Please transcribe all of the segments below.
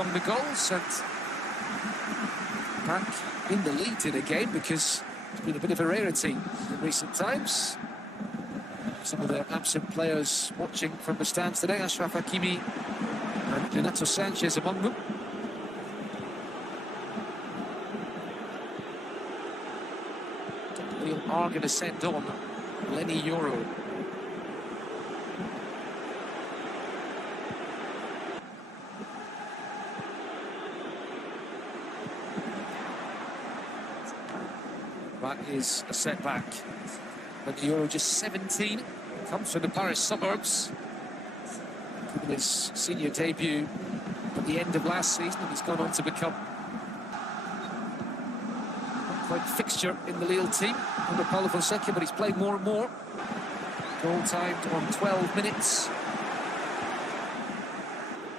among the goals and back in the lead in a game, because it's been a bit of a rarity in recent times. Some of the absent players watching from the stands today, Achraf Hakimi and Renato Sanchez among them. Lille are going to send on Lenny Yoro. That is a setback. Lenny Yoro, just 17, comes from the Paris suburbs. Given his senior debut at the end of last season, and he's gone on to become quite fixture in the Lille team under Paulo Fonseca, but he's played more and more. Goal timed on 12 minutes.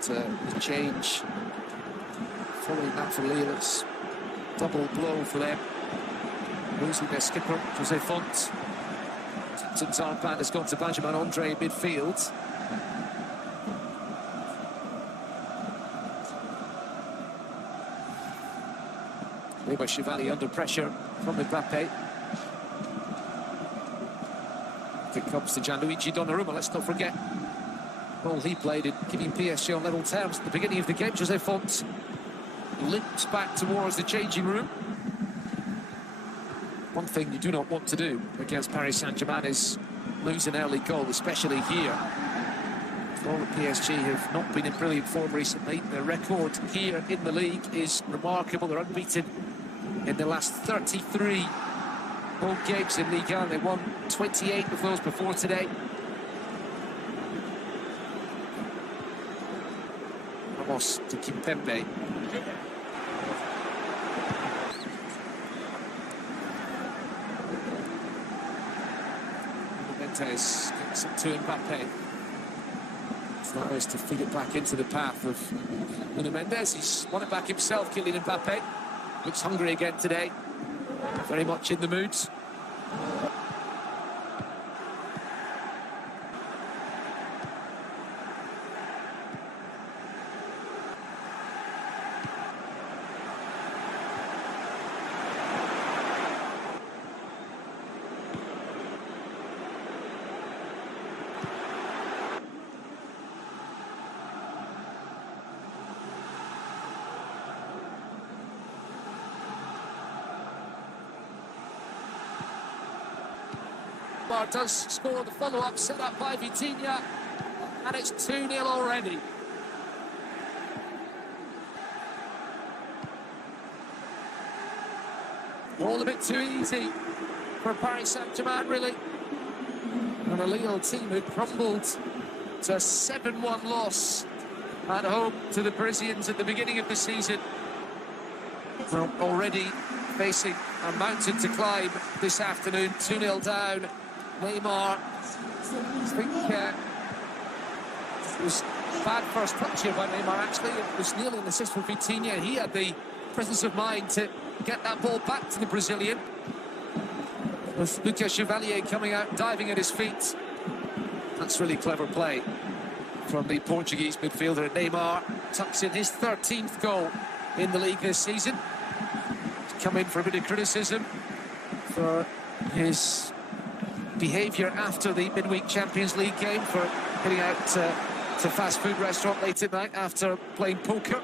The change following that for Lille, it's double blow for them. Losing their skipper, Jose Font. Captain's armband has gone to Benjamin Andre in midfield. Leroy Chevalier under pressure from Mbappe. It comes to Gianluigi Donnarumma, let's not forget. Well, he played in keeping PSG on level terms at the beginning of the game. Jose Font limps back towards the changing room. One thing you do not want to do against Paris Saint-Germain is lose an early goal, especially here. All the PSG have not been in brilliant form recently. Their record here in the league is remarkable. They're unbeaten in the last 33 home games in Ligue-1. They won 28 of those before today. Ramos to Kimpembe. Mendes gets it to Mbappe. It's nice to feed it back into the path of Nuno Mendes. He's won it back himself, Kylian Mbappe. Looks hungry again today. Very much in the mood. Does score the follow-up, set up by Vitinha, and it's 2-0 already. All a bit too easy for Paris Saint-Germain, really. And a Lille team who crumbled to a 7-1 loss at home to the Parisians at the beginning of the season. Well, already facing a mountain to climb this afternoon, 2-0 down. Neymar, I think it was bad first touch here by Neymar, actually. It was nearly an assist for Vitinha. He had the presence of mind to get that ball back to the Brazilian. With Lucas Chevalier coming out, diving at his feet. That's really clever play from the Portuguese midfielder. Neymar tucks in his 13th goal in the league this season. He's come in for a bit of criticism for his behaviour after the midweek Champions League game, for heading out to a fast food restaurant late at night after playing poker.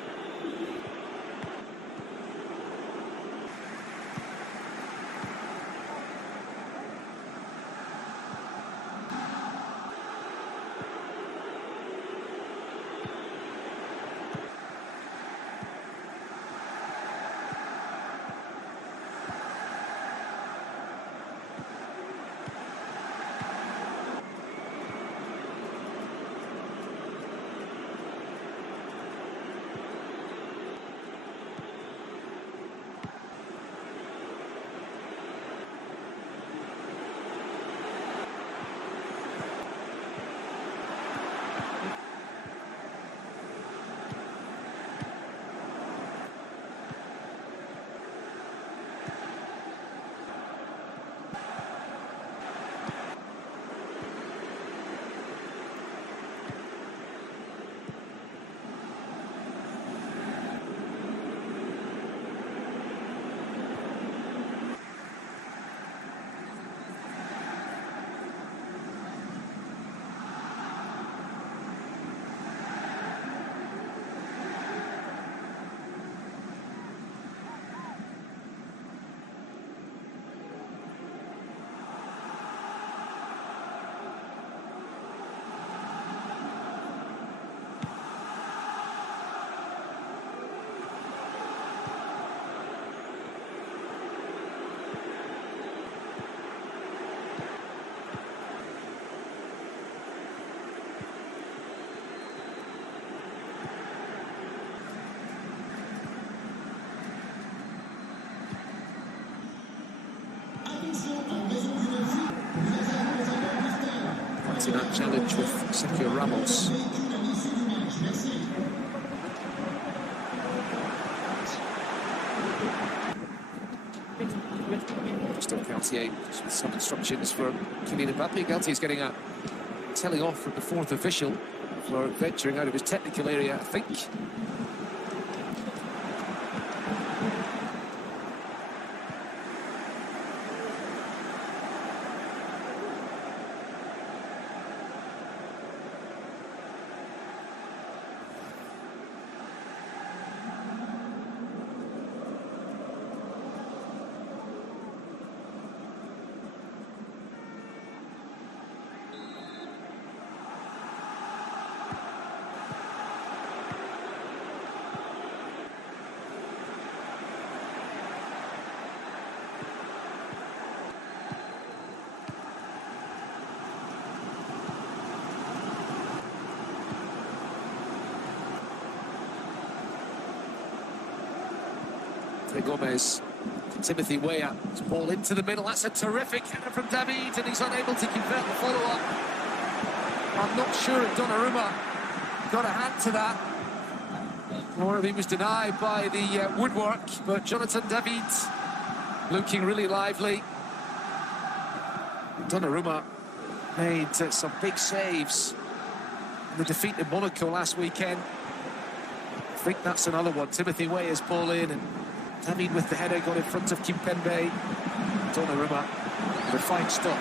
fancy that challenge with Sergio Ramos. Still Galtier with some instructions for Kylian Mbappe. Galtier's getting a telling off from the fourth official for venturing out of his technical area, I think. Gomez, Timothy Weah, ball into the middle. That's a terrific header from David, and he's unable to convert the follow-up. I'm not sure if Donnarumma got a hand to that, or if he was denied by the woodwork, but Jonathan David looking really lively. Donnarumma made some big saves in the defeat in Monaco last weekend. I think that's another one. Timothy Weah's ball in, and David with the header got in front of Kimpembe. Donnarumma with a fine stop.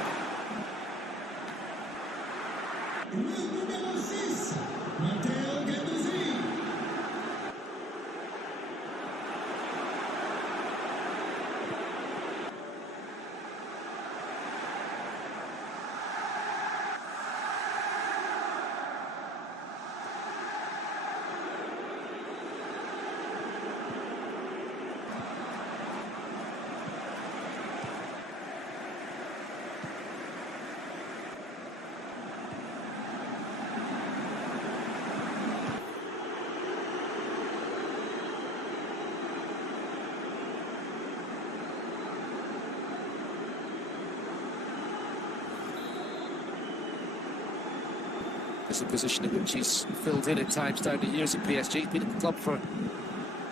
It's a position in which he's filled in at times down the years at PSG. He's been at the club for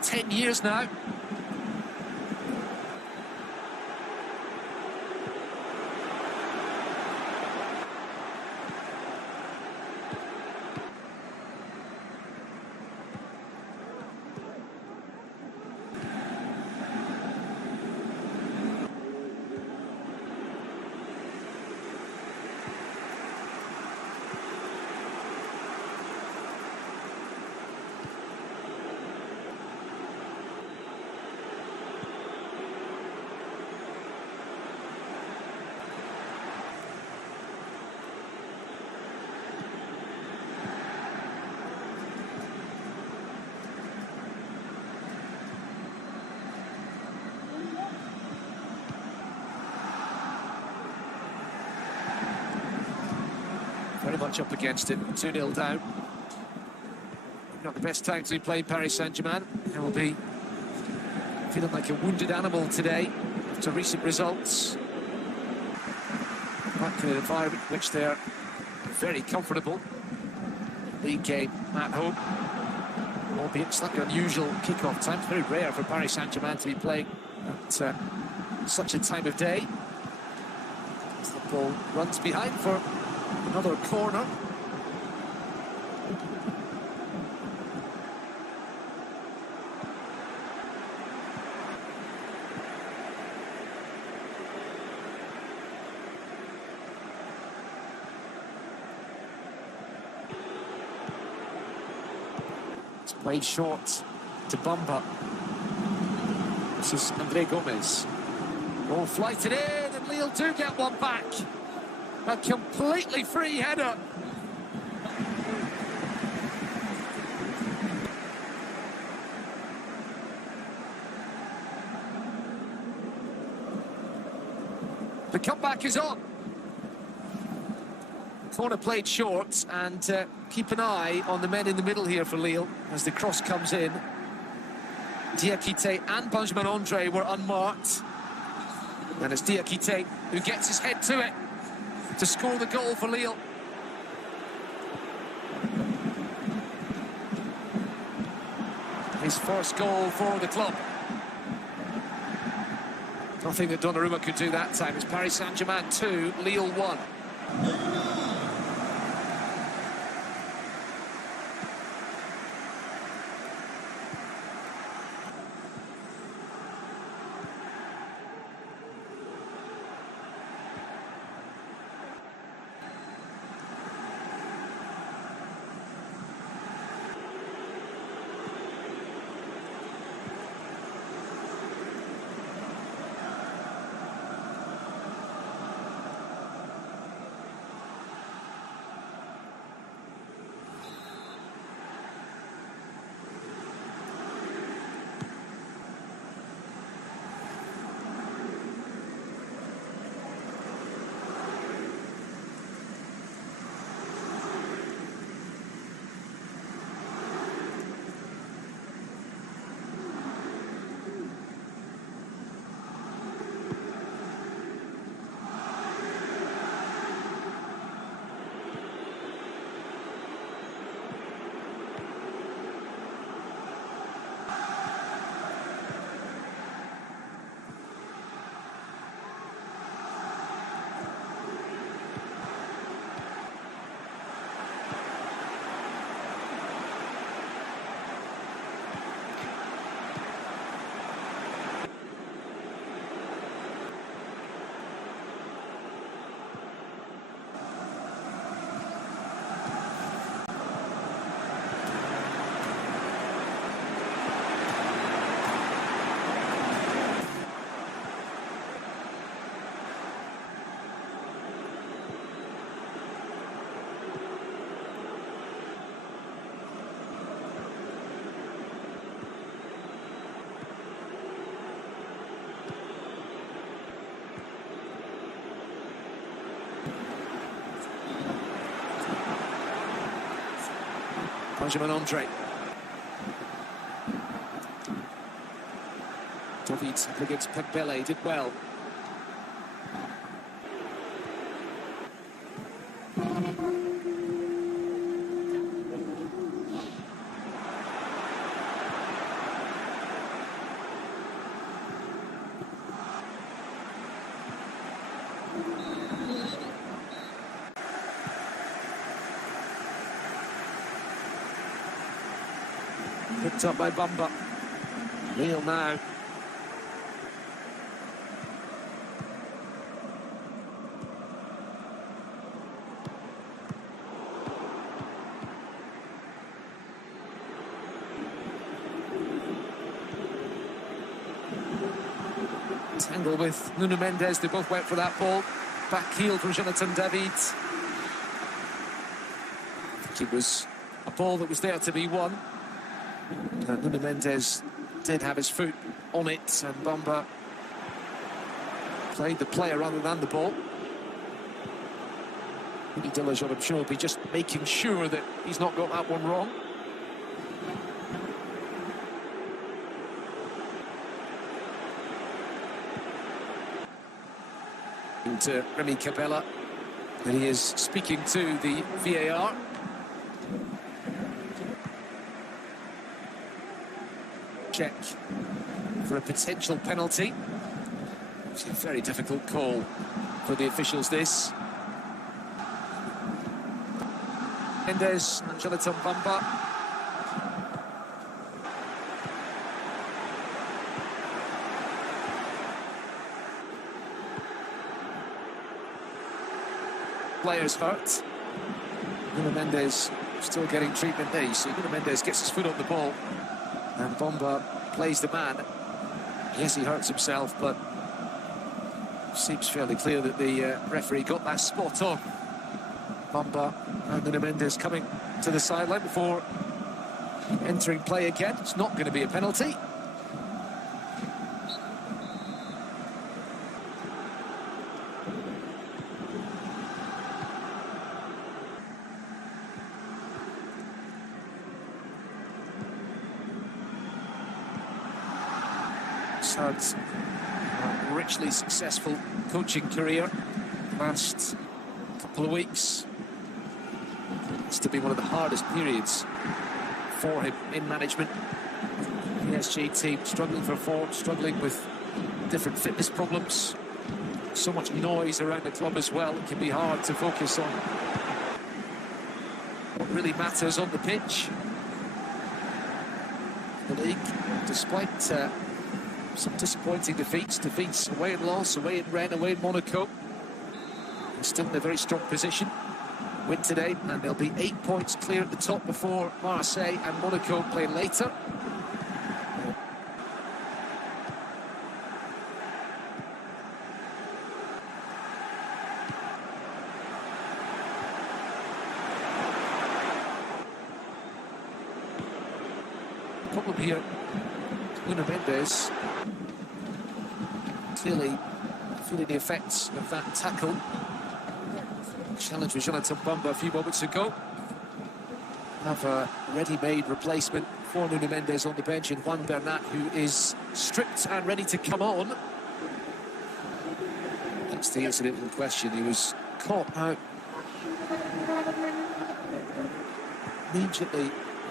10 years now. Very much up against it, 2-0 down. Not the best time to be playing Paris Saint-Germain. They will be feeling like a wounded animal today after recent results. Back in an environment in which they're very comfortable. League game at home. Albeit slightly unusual kick-off time. It's very rare for Paris Saint-Germain to be playing at such a time of day. As the ball runs behind for another corner. It's played short to Bamba. This is Andre Gomez. Ball flighted in, and Lille do get one back. A completely free header. The comeback is on. Corner played short, and keep an eye on the men in the middle here for Lille as the cross comes in. Diakite and Benjamin Andre were unmarked. And it's Diakite who gets his head to it to score the goal for Lille. his first goal for the club. Nothing that Donnarumma could do that time. It's Paris Saint-Germain 2, Lille 1. Benjamin Andre. David against Pembele did well. Picked up by Bamba. Lille now. Tangle with Nuno Mendes, they both went for that ball. Back heel from Jonathan David. It was a ball that was there to be won. Nuno Mendes did have his foot on it, and Bamba played the player rather than the ball. Maybe Diligent, I'm sure, will be just making sure that he's not got that one wrong. To Remy Capella, and he is speaking to the VAR. Check for a potential penalty. It's a very difficult call for the officials, this. Mendes and Jonathan Bamba. Players hurt. Nuno Mendes still getting treatment there. You see, Nuno Mendes gets his foot on the ball, and Bamba plays the man. Yes, he hurts himself, but it seems fairly clear that the referee got that spot on. Bamba and Nuno Mendes coming to the sideline before entering play again. It's not going to be a penalty. Had a richly successful coaching career last couple of weeks. It's to be one of the hardest periods for him in management. PSG team struggling for form, struggling with different fitness problems. So much noise around the club as well. It can be hard to focus on what really matters on the pitch. The league, despite some disappointing defeats away in Lens, away in Rennes, away in Monaco, they're still in a very strong position. Win today, and they'll be 8 points clear at the top before Marseille and Monaco play later. Problem here, Nuno Mendes clearly feeling the effects of that tackle. Challenge with Jonathan Bamba a few moments ago. Have a ready-made replacement for Nuno Mendes on the bench in Juan Bernat, who is stripped and ready to come on. That's the incident in question. He was caught out. Immediately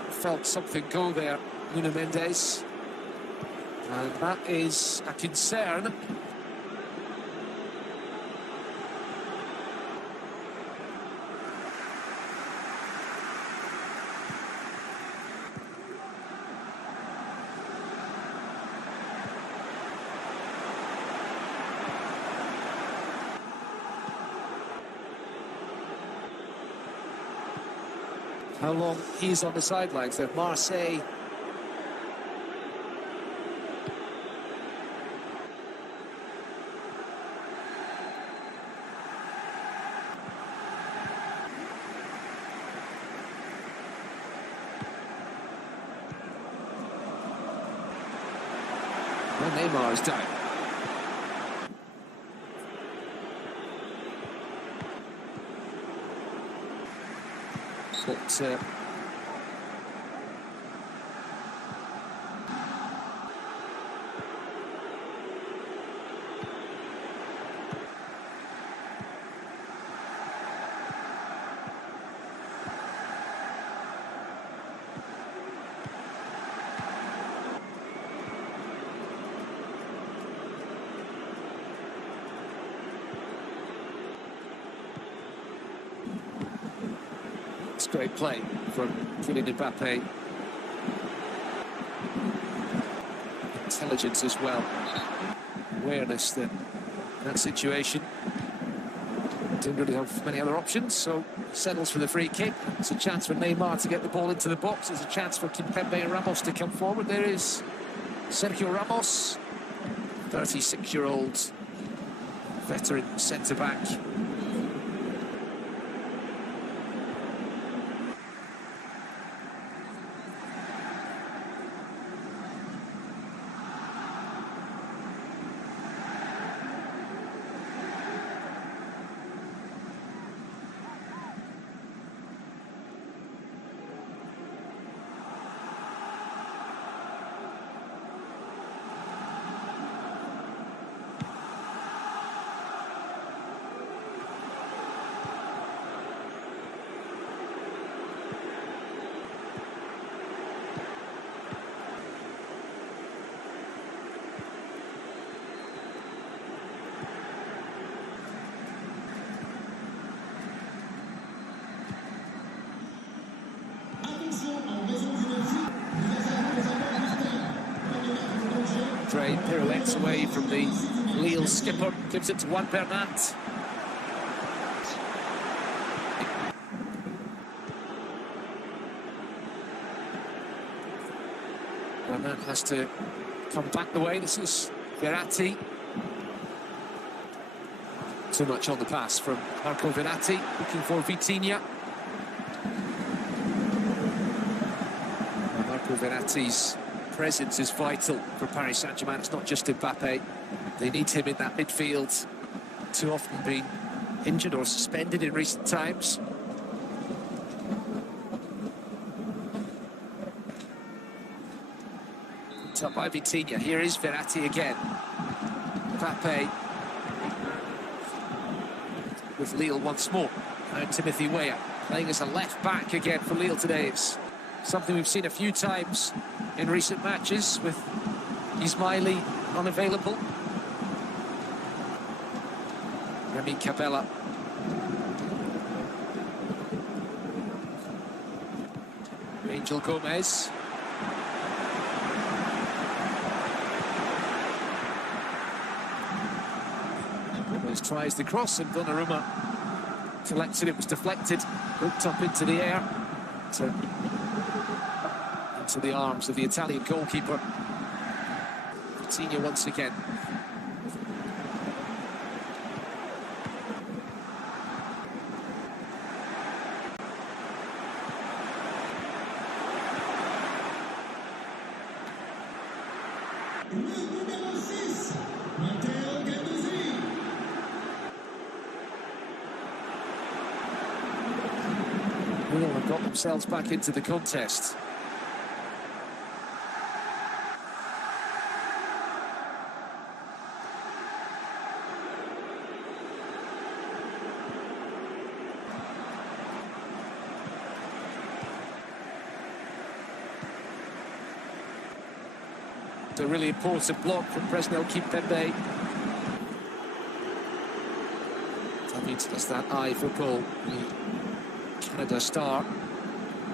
felt something go there, Nuno Mendes. And that is a concern. How long he's on the sidelines there. Marseille well, Neymar is down. But it's great play from Kylian Mbappe. Intelligence as well. Awareness that in that situation didn't really have many other options, so settles for the free kick. It's a chance for Neymar to get the ball into the box. There's a chance for Kimpembe and Ramos to come forward. There is Sergio Ramos, 36-year-old veteran centre-back. Matchday pirouettes away from the Lille skipper, gives it to Juan Bernat. Bernat has to come back the way. This is Verratti. Too much on the pass from Marco Verratti, looking for Vitinha. Marco Verratti's presence is vital for Paris Saint-Germain. It's not just Mbappe. They need him in that midfield. Too often been injured or suspended in recent times. Up by Vitinha. Here is Verratti again. Mbappe with Lille once more. Now Timothy Weah playing as a left back again for Lille today. It's Something we've seen a few times in recent matches with Ismaili unavailable. Remy Cabella. Angel Gomez. Gomez tries the cross and Donnarumma collected. It was deflected, hooked up into the air, into the arms of the Italian goalkeeper. Coutinho once again. Lille have got themselves back into the contest. It's a really important block from Presnel Kimpembe. David has that eye for goal. The Canada star.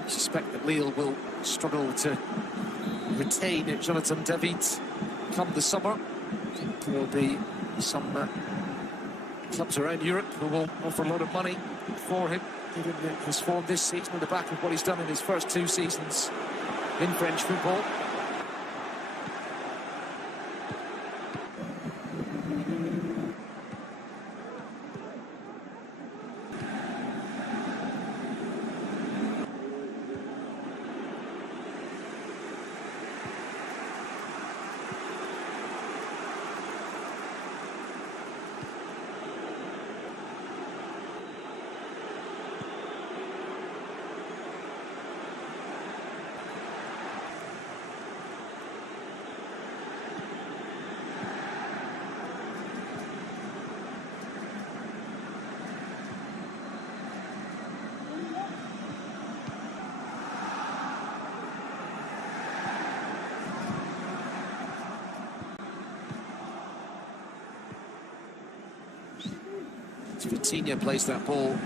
I suspect that Lille will struggle to retain Jonathan David come the summer. I think there will be some clubs around Europe who will offer a lot of money for him, given his form this season on the back of what he's done in his first 2 seasons in French football. Coutinho plays that ball.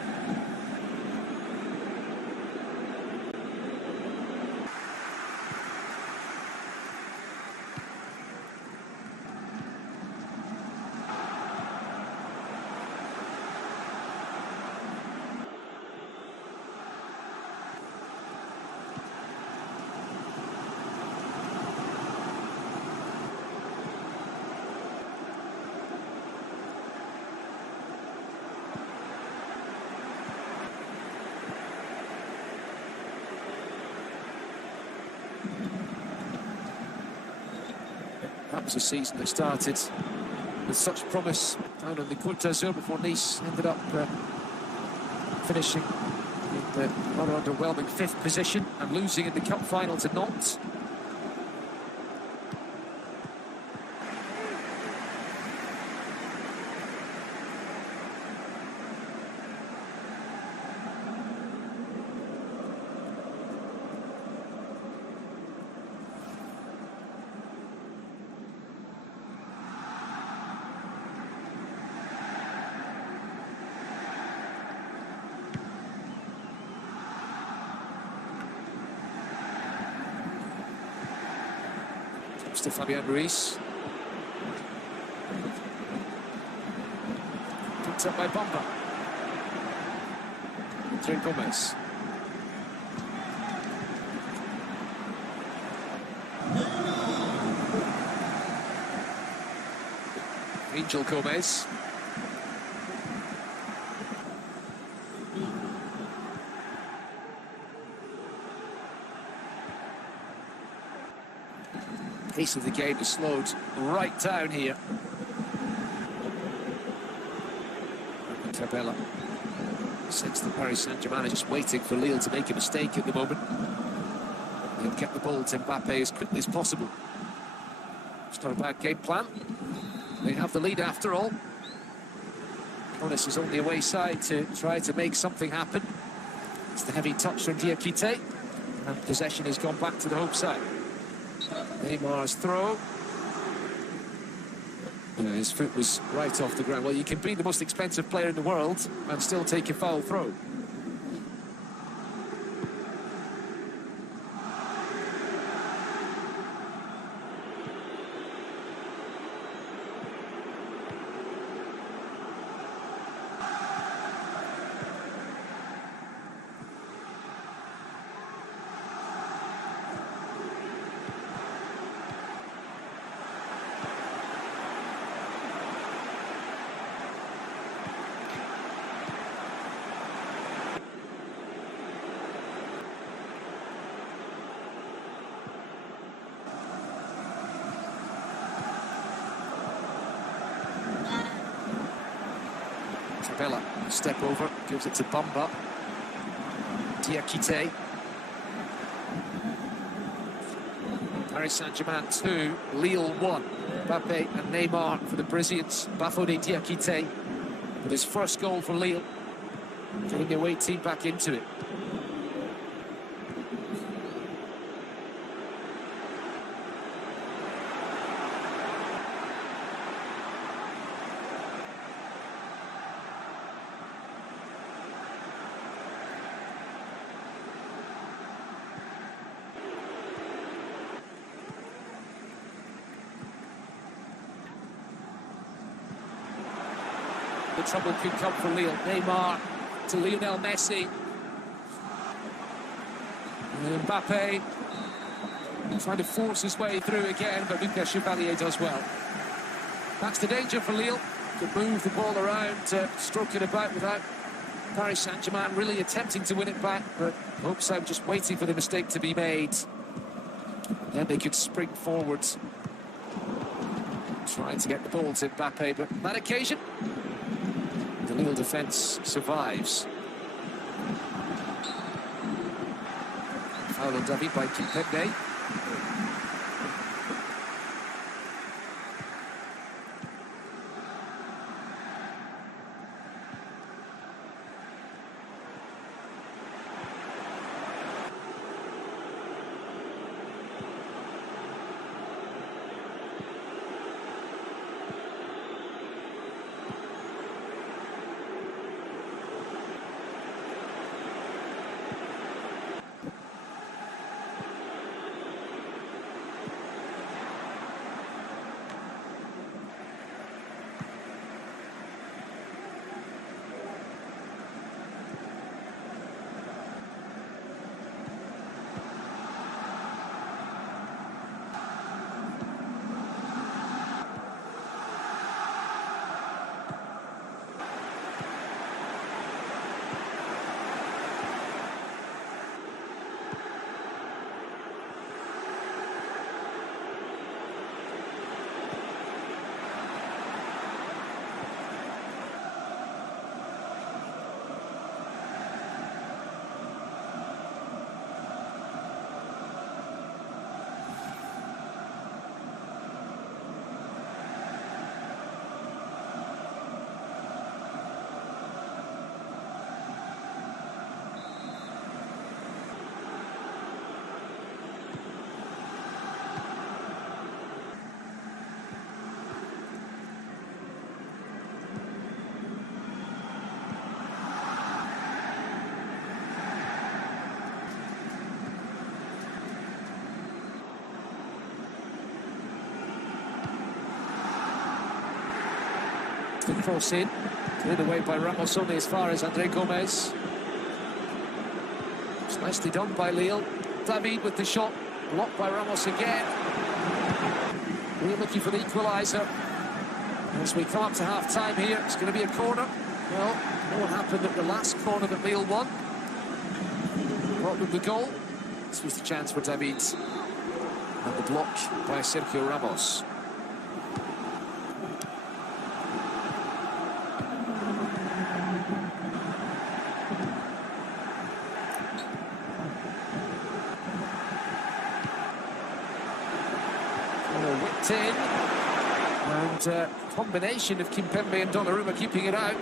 That was a season that started with such promise down on the Côte d'Azur before Nice ended up finishing in the rather underwhelming 5th position and losing in the cup final to Nantes. To Fabian Ruiz. Picked up by Bamba. Andre Gomez. Angel Gomez. Pace of the game is slowed right down here. Cabella sends the Paris Saint-Germain, just waiting for Lille to make a mistake at the moment. He'll get the ball to Mbappe as quickly as possible. It's not a bad game plan. They have the lead after all. Jonas is on the away side to try to make something happen. It's the heavy touch from Diakite. And possession has gone back to the home side. Neymar's throw. His foot was right off the ground. Well, you can be the most expensive player in the world and still take a foul throw. Bella, step over, gives it to Bamba. Diakite. Paris Saint-Germain 2, Lille 1. Mbappe and Neymar for the Brazilians. Bafodé Diakite with his first goal for Lille, getting the away team back into it. The trouble could come for Lille. Neymar to Lionel Messi. And Mbappe trying to force his way through again, but Lucas Chevalier does well. That's the danger for Lille. To move the ball around, stroke it about without Paris Saint-Germain really attempting to win it back, but hopes out just waiting for the mistake to be made. Then they could spring forwards, trying to get the ball to Mbappe, but on that occasion, the Lille defence survives. Foul on David by Kimpembe. Good cross in, cleared away by Ramos only as far as André Gomez. It's nicely done by Lille. David with the shot, blocked by Ramos again. We're looking for the equaliser. As we come up to half-time here, it's going to be a corner. Well, what happened at the last corner that Lille won? What with the goal? This was the chance for David. And the block by Sergio Ramos. Whipped in, and combination of Kimpembe and Donnarumma keeping it out.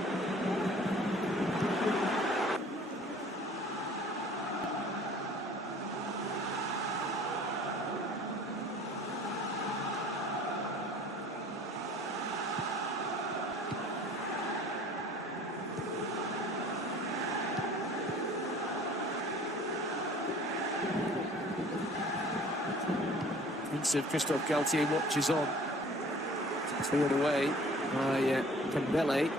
defensive. Christophe Galtier watches on. Cleared away by Pembele.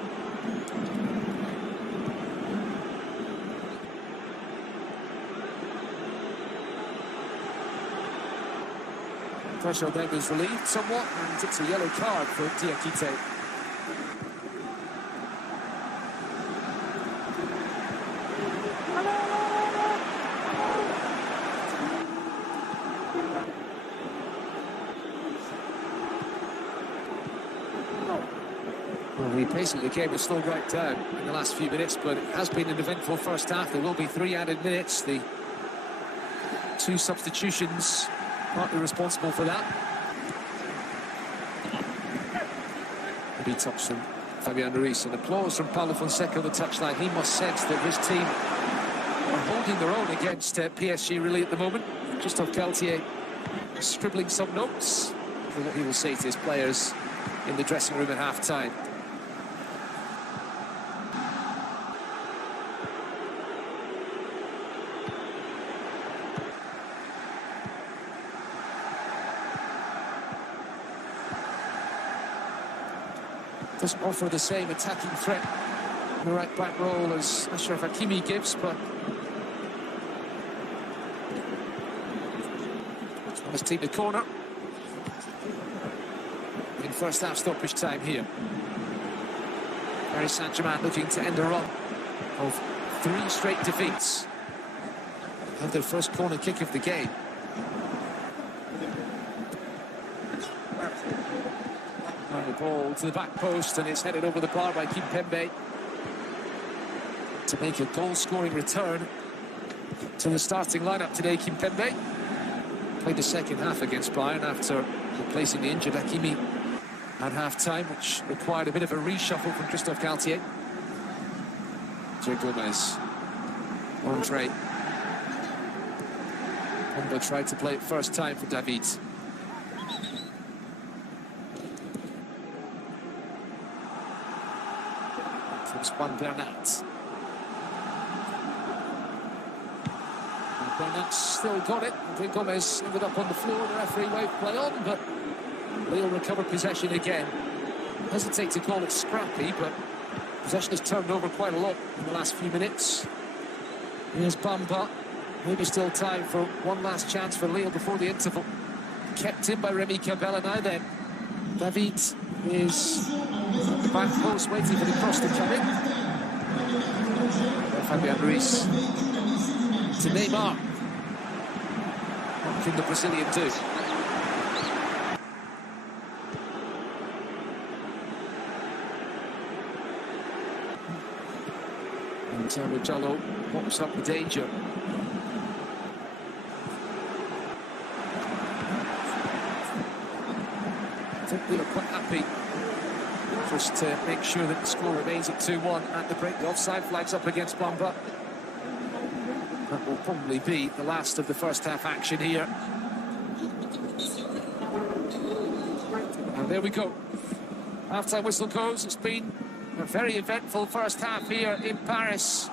Pressure then was relieved somewhat, and it's a yellow card for Diakite. Well, the pace of the game has slowed right down in the last few minutes, but it has been an eventful first half. There will be 3 added minutes. The 2 substitutions partly responsible for that. Be touched from Fabian Ruiz, and applause from Paulo Fonseca on the touchline. He must sense that his team are holding their own against PSG Lille at the moment. Christophe Galtier scribbling some notes for what he will say to his players in the dressing room at half-time. Doesn't offer the same attacking threat in the right back role as Achraf Hakimi gives, but let's take the corner in first half stoppage time here. Paris Saint-Germain looking to end a run of 3 straight defeats. Have their first corner kick of the game. The ball to the back post, and it's headed over the bar by Kimpembe to make a goal-scoring return to the starting lineup today. Kimpembe played the second half against Bayern after replacing the injured Hakimi at half-time, which required a bit of a reshuffle from Christophe Galtier. Joe Gomez, Andre. Pomba tried to play it first time for David. Juan Bernat. Bernat's still got it. Andre Gomez ended up on the floor. The referee waved play on, but Lille recovered possession again. Hesitate to call it scrappy, but possession has turned over quite a lot in the last few minutes. Here's Bamba. Maybe still time for one last chance for Lille before the interval. Kept in by Remy Cabella now then. David is back post waiting for the cross to come in. Fabian Ruiz to Neymar. What can the Brazilian do? And Jallo pops up the danger. I think we are quite happy just to make sure that the score remains at 2-1 at the break. The offside flags up against Bamba. That will probably be the last of the first half action here. And there we go. Half-time whistle goes. It's been a very eventful first half here in Paris.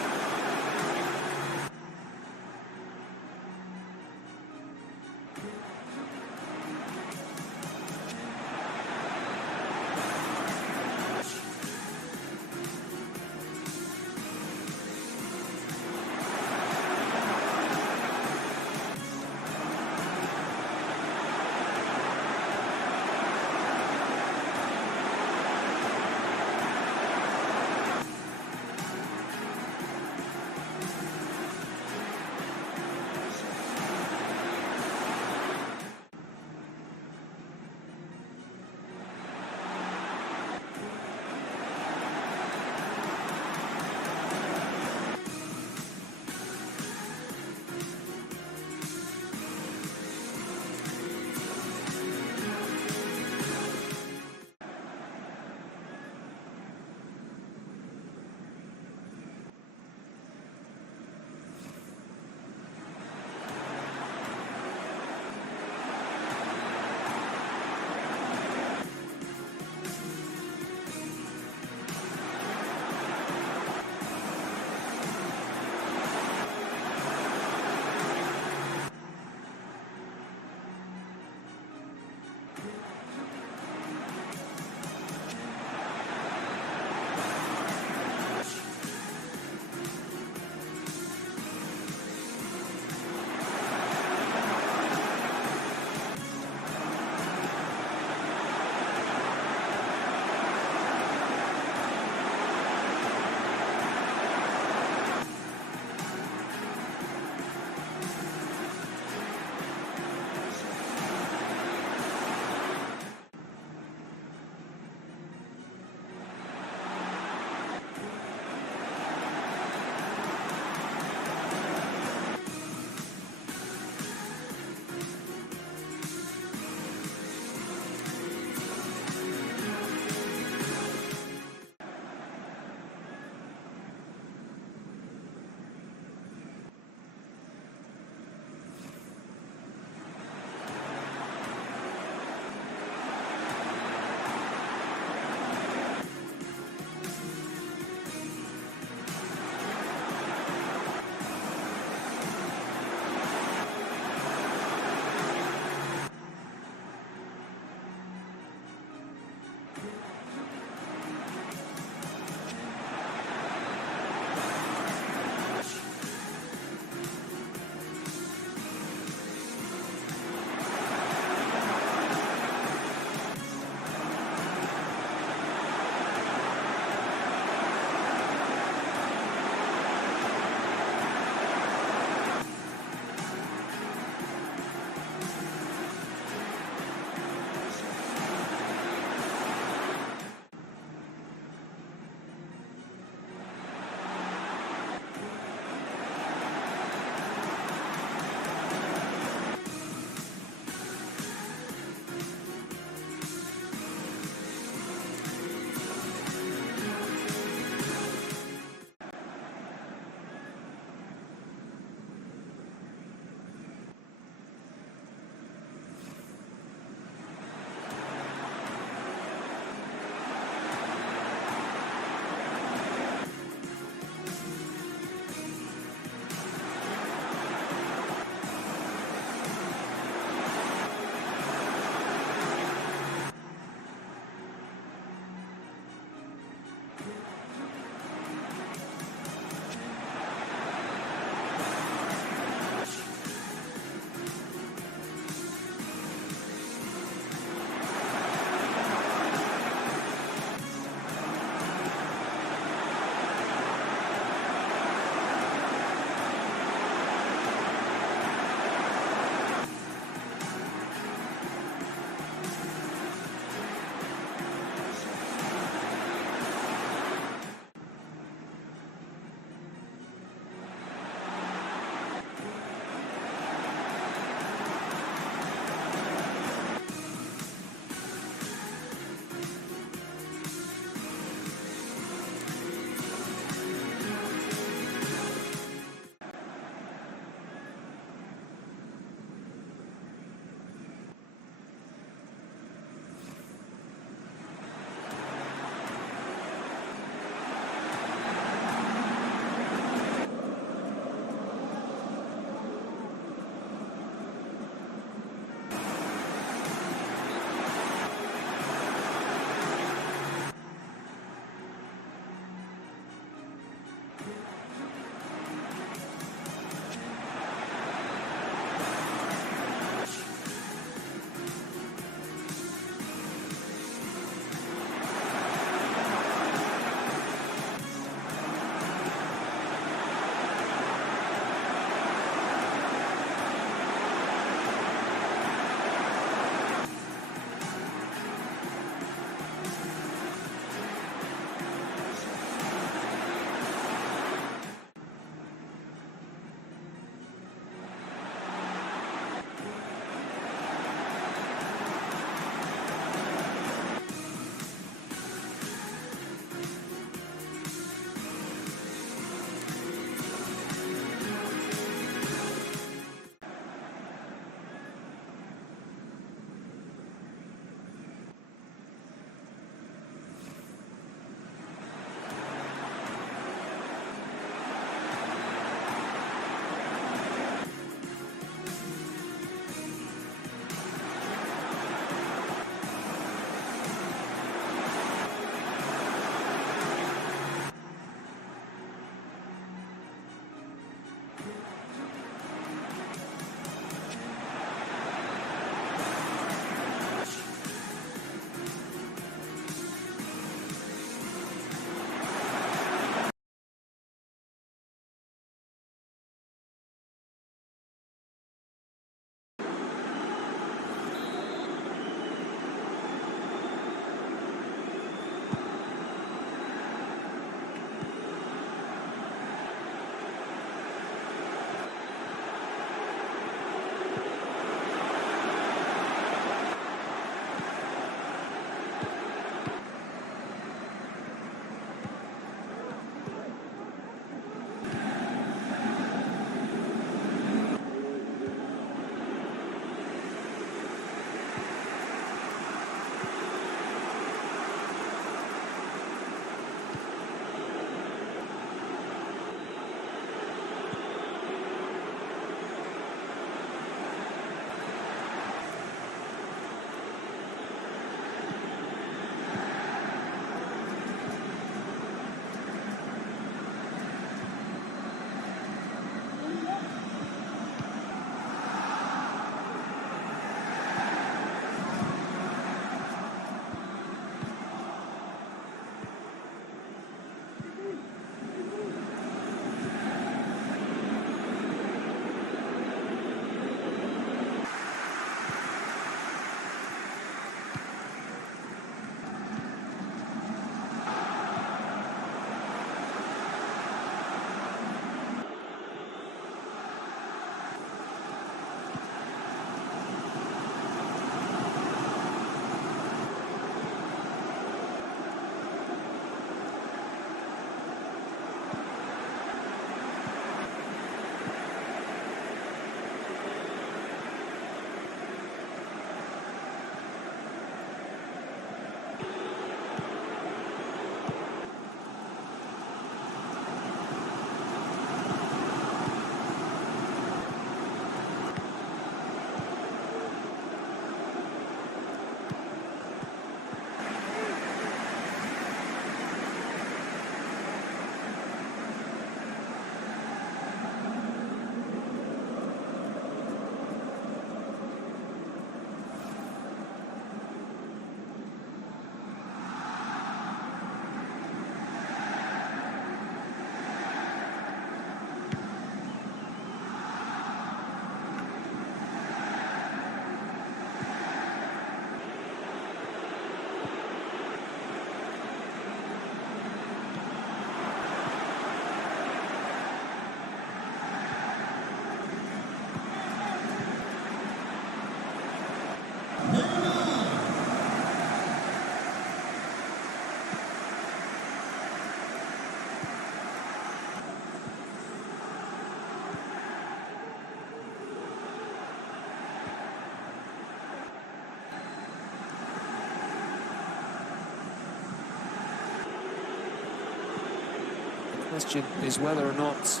Question is whether or not...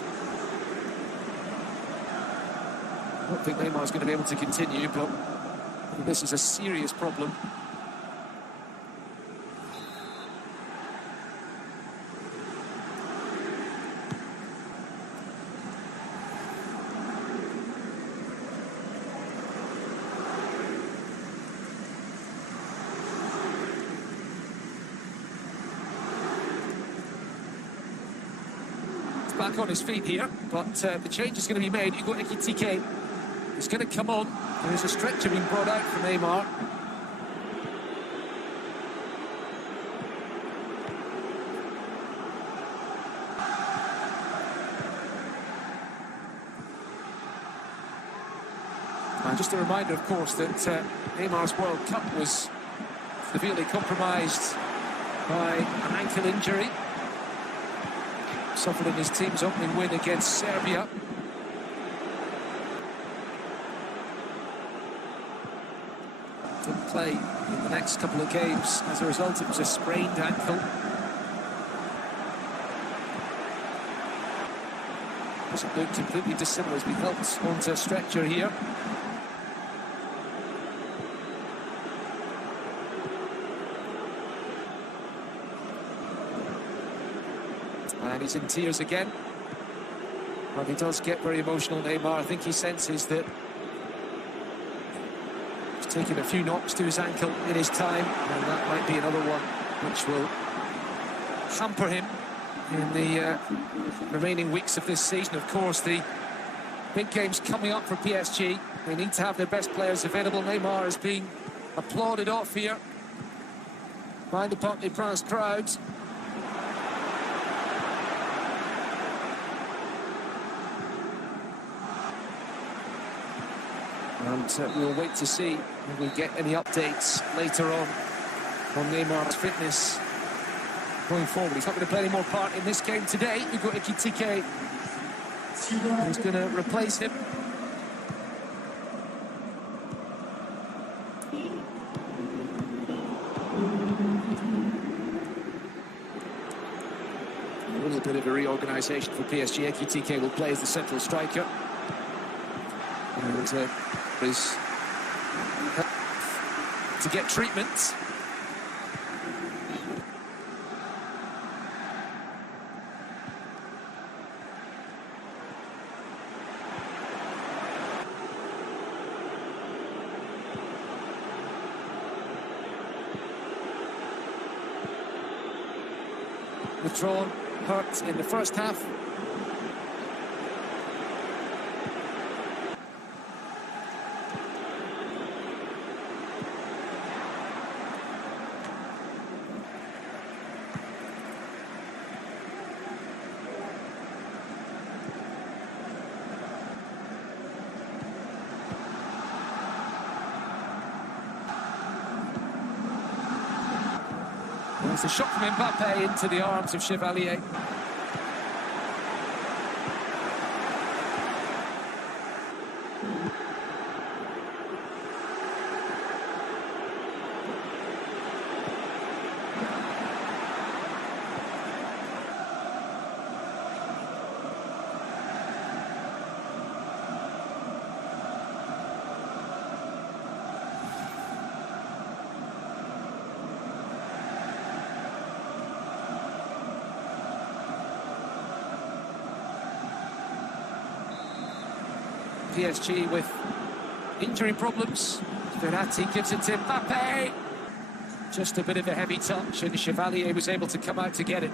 I don't think Neymar's going to be able to continue, but this is a serious problem. Back on his feet here, but the change is going to be made. Hugo Ekitike is going to come on. There's a stretcher being brought out for Neymar. And just a reminder, of course, that Neymar's World Cup was severely compromised by an ankle injury. Suffered in his team's opening win against Serbia. Didn't play in the next couple of games. As a result, it was a sprained ankle. Doesn't look completely dissimilar as we helped onto a stretcher here. And he's in tears again. Well, he does get very emotional, Neymar. I think he senses that he's taken a few knocks to his ankle in his time, and that might be another one which will hamper him in the remaining weeks of this season. Of course, the big game's coming up for PSG. They need to have their best players available. Neymar is being applauded off here by the Parc des Princes crowds. And we'll wait to see if we get any updates later on Neymar's fitness going forward. He's not going to play any more part in this game today. Hugo Ekitike is going to replace him. A little bit of a reorganisation for PSG. Ekitike will play as the central striker. And is to get treatment. Withdrawn, hurt in the first half. It's a shot from Mbappe into the arms of Chevalier. PSG with injury problems. Verratti gives it to Mbappe. Just a bit of a heavy touch, and Chevalier was able to come out to get it.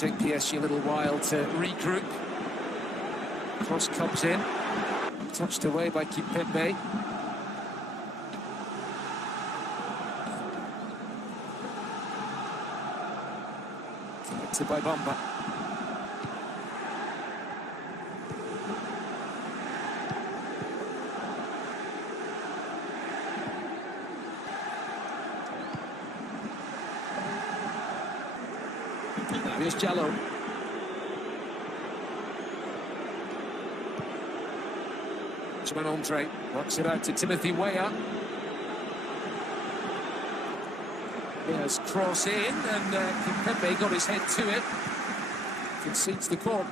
take PSG a little while to regroup. Cross comes in, touched away by Kimpembe. To by Bamba. Here's Jallo. Andre works it out to Timothy Weah. There's cross in, and Kimpembe got his head to it. Concedes the corner.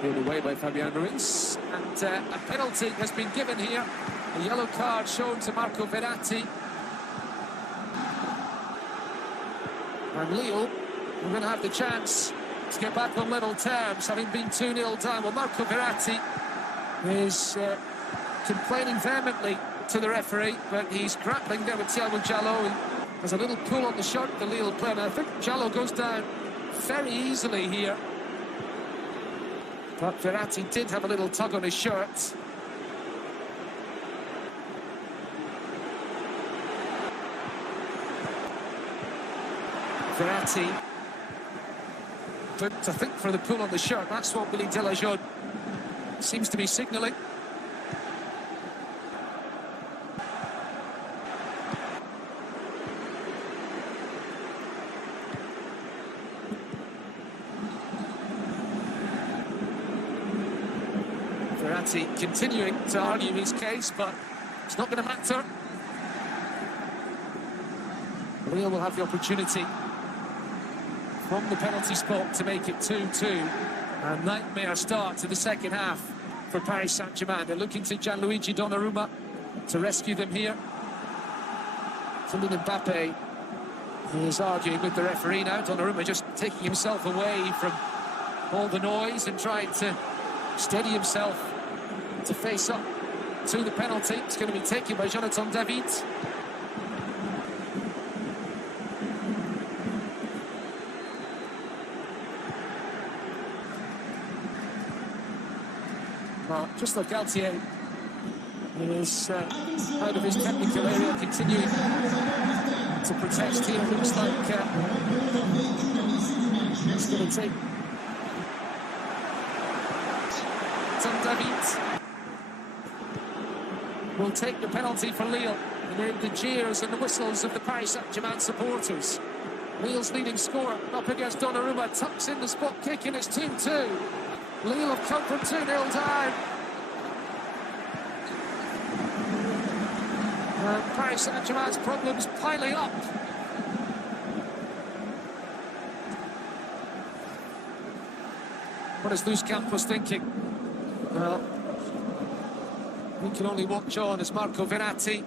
Cleared away by Fabian Ruiz, and a penalty has been given here. A yellow card shown to Marco Verratti. And Lille are going to have the chance to get back on level terms, having been 2-0 down. Well, Marco Verratti is complaining vehemently to the referee, but he's grappling there with Thiago Jallo. There's a little pull on the shirt of the Lille player. I think Jallo goes down very easily here. But Verratti did have a little tug on his shirt. Verratti, but I think for the pull on the shirt, that's what Willy Delajeune seems to be signalling. Verratti continuing to argue his case, but it's not going to matter. Lille will have the opportunity from the penalty spot to make it 2-2. A nightmare start to the second half for Paris Saint-Germain. They're looking to Gianluigi Donnarumma to rescue them here. Kylian Mbappe is arguing with the referee now. Donnarumma just taking himself away from all the noise and trying to steady himself to face up to the penalty. It's going to be taken by Jonathan David. Well, just like Galtier is out of his technical area, continuing to protest here. Looks like it's going to take David will take the penalty for Lille amid the jeers and the whistles of the Paris Saint-Germain supporters. Lille's leading scorer up against Donnarumma, tucks in the spot kick, and it's 2-2. Lille have come from 2-0 down. And Paris Saint-Germain's problems piling up. What is Luis Campos thinking? Well, we can only watch on as Marco Verratti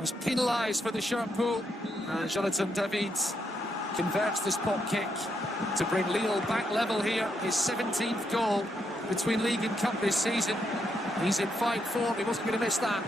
was penalised for the shirt pull, and Jonathan David converts the spot kick to bring Lille back level here. His 17th goal between league and cup this season. He's in fine form, he wasn't going to miss that.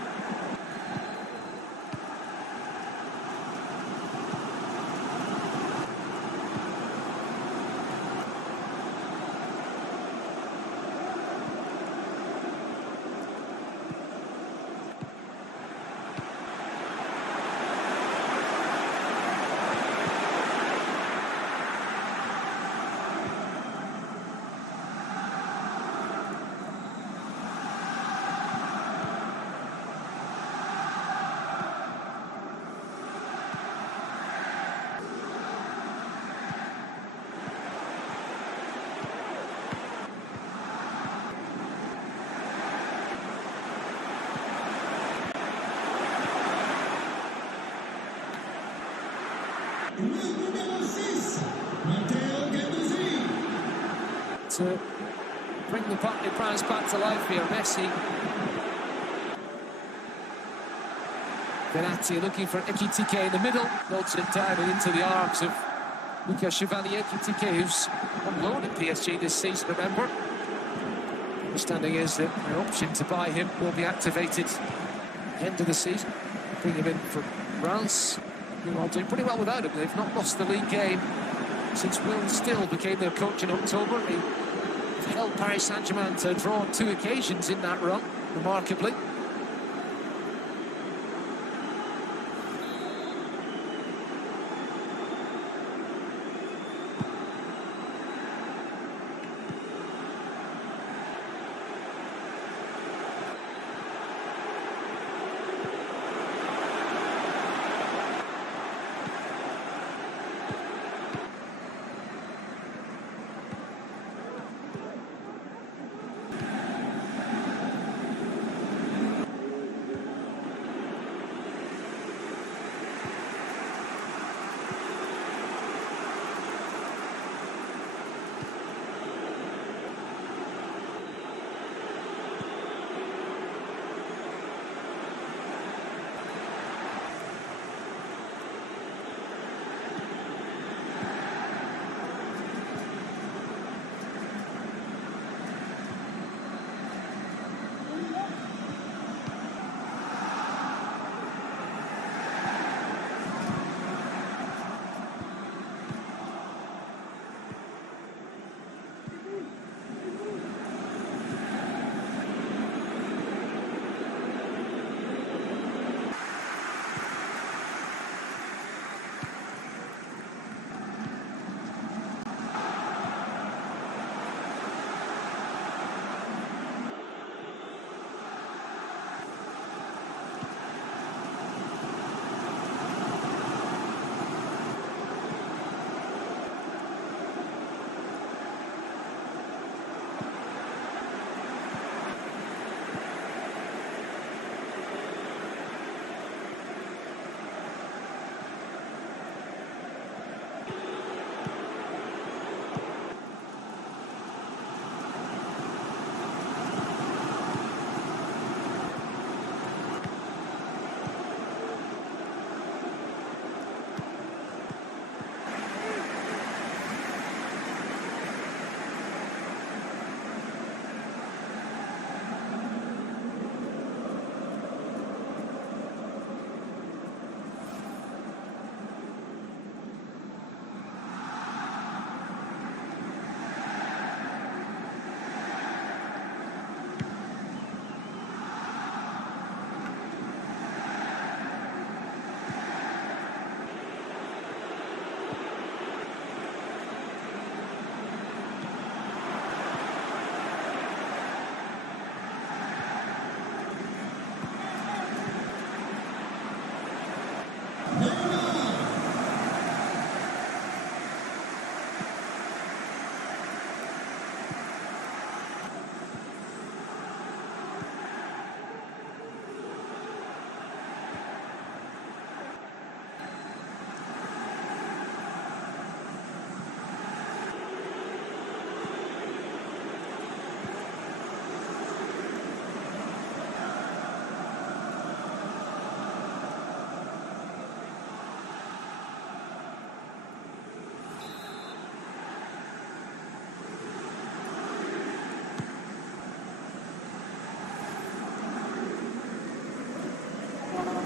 to bring the prize back to life here. Messi. Verratti looking for Ekitike in the middle. Notes it down and into the arms of Lucas Chevalier. Ekitike, who's on loan at PSG this season, remember. Understanding is that an option to buy him will be activated at the end of the season. Bring him in for Reims, who are doing pretty well without him. They've not lost the league game since Will Still became their coach in October. He held Paris Saint-Germain to draw on 2 occasions in that run, remarkably.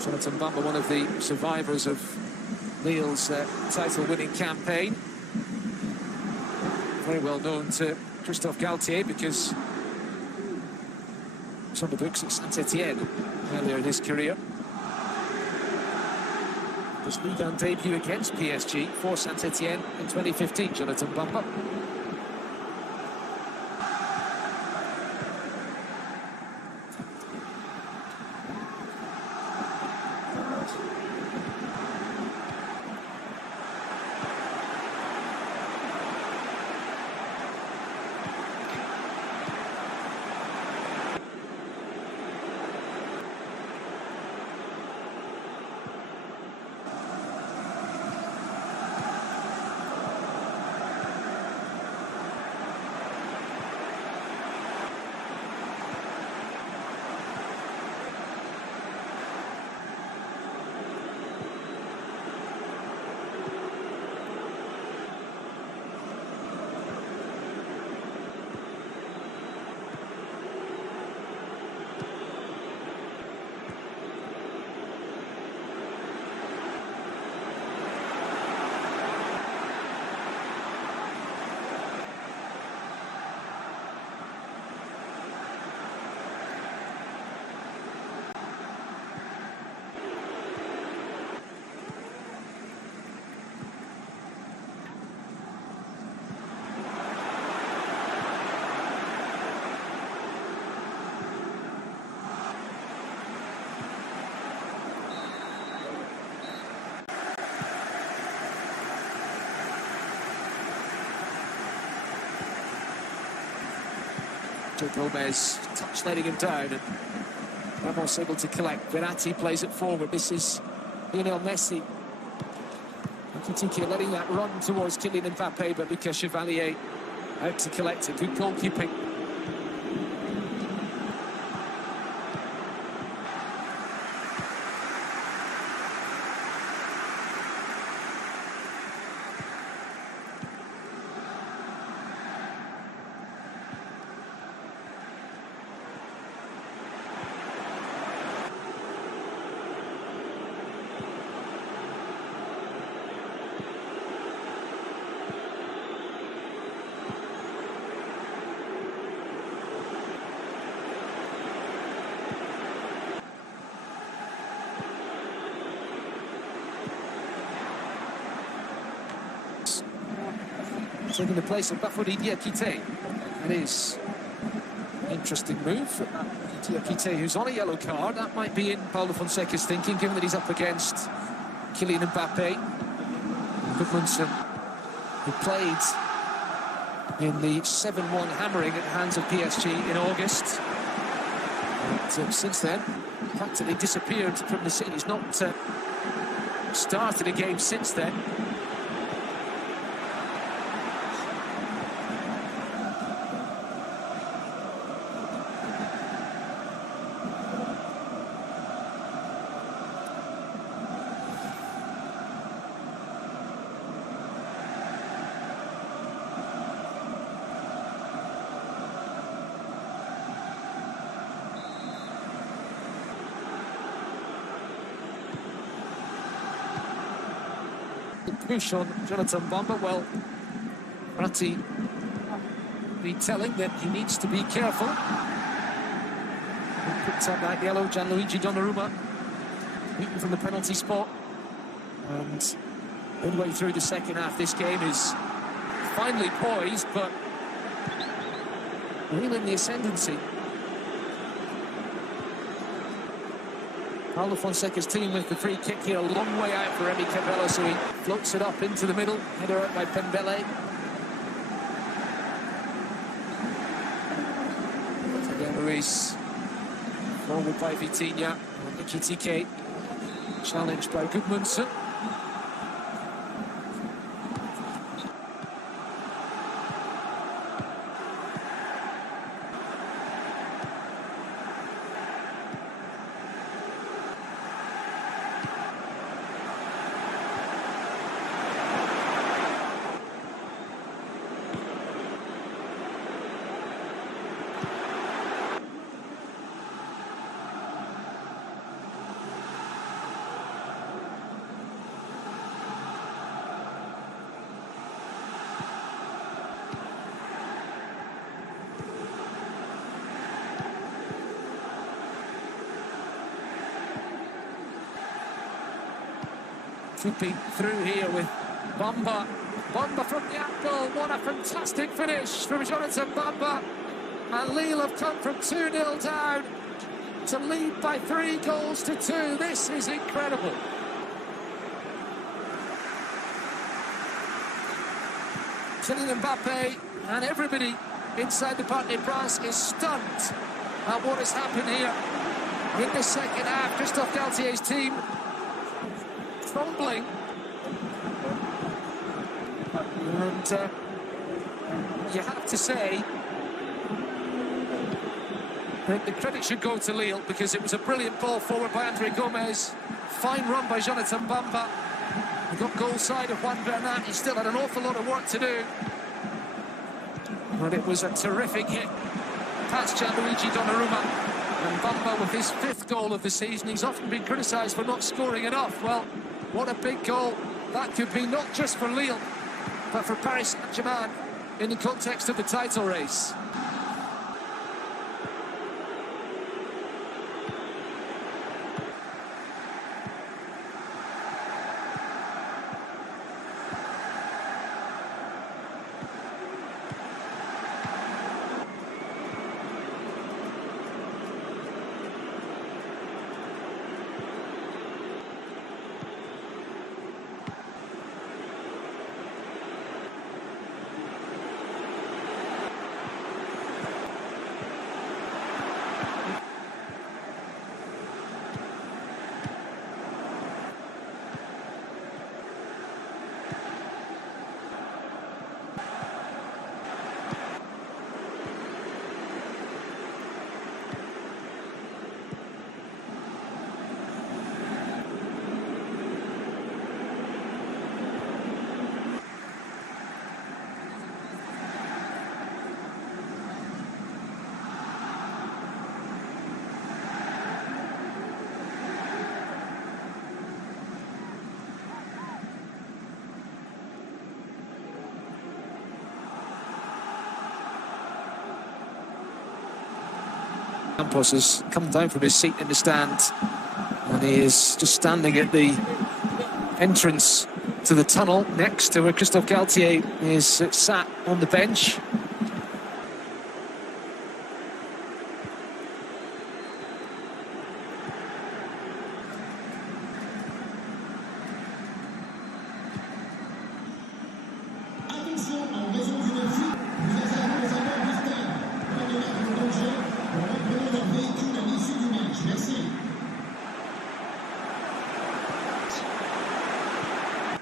Jonathan Bamba, one of the survivors of Lille's title-winning campaign. Very well known to Christophe Galtier because he was on the books at Saint-Etienne earlier in his career. His Ligue-1 debut against PSG for Saint-Etienne in 2015, Jonathan Bamba. Gomez touch letting him down, and Ramos able to collect. Verratti plays it forward. This is Lionel Messi. Ekitike letting that run towards Kylian Mbappe, but Lucas Chevalier out to collect it. Good goalkeeping. Taking the place of Bafoudy Diakite. That is an interesting move. Diakite, who's on a yellow card, that might be in Paulo Fonseca's thinking, given that he's up against Kylian Mbappe. Gudmundsson, who played in the 7-1 hammering at the hands of PSG in August. And since then, practically disappeared from the scene. He's not started a game since then. Push on Jonathan Bamba. Well, Verratti be telling that he needs to be careful. He picked up that yellow. Gianluigi Donnarumma beaten from the penalty spot, and midway through the second half, this game is finally poised, but Lille in the ascendancy. Paulo Fonseca's team with the free kick here, a long way out for Remy Cabello, so he floats it up into the middle, header out by Pembele. Again, Ruiz, forward by Vitinha, Ekitike, challenged by Gudmundsson. Could be through here with Bamba. Bamba from the angle. What a fantastic finish from Jonathan Bamba. And Lille have come from 2-0 down to lead by 3-2. This is incredible. Kylian Mbappe and everybody inside the Parc des Princes is stunned at what has happened here in the second half. Christophe Galtier's team crumbling, and you have to say that the credit should go to Lille, because it was a brilliant ball forward by Andre Gomez, fine run by Jonathan Bamba. He got goal side of Juan Bernat. He still had an awful lot of work to do, but it was a terrific hit past Gianluigi Donnarumma. And Bamba with his 5th goal of the season. He's often been criticised for not scoring enough. Well, what a big goal that could be, not just for Lille, but for Paris Saint-Germain in the context of the title race. Campos has come down from his seat in the stand, and he is just standing at the entrance to the tunnel next to where Christophe Galtier is sat on the bench.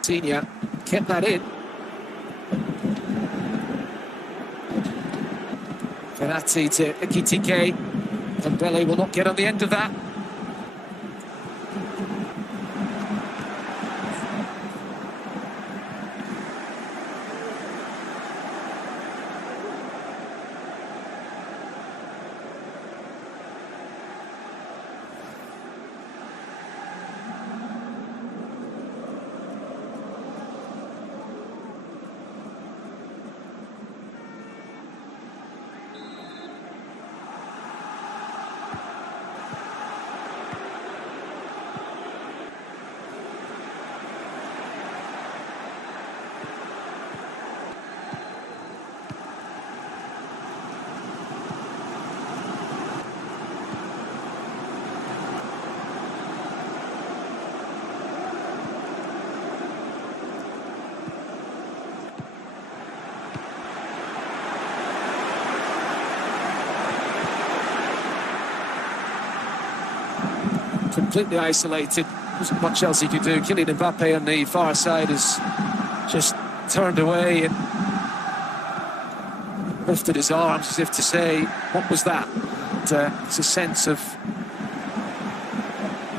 Senior kept that in. Verratti to Ekitike. Dembele will not get on the end of that. Completely isolated, wasn't much else he could do. Kylian Mbappe on the far side has just turned away and lifted his arms as if to say, what was that? And, it's a sense of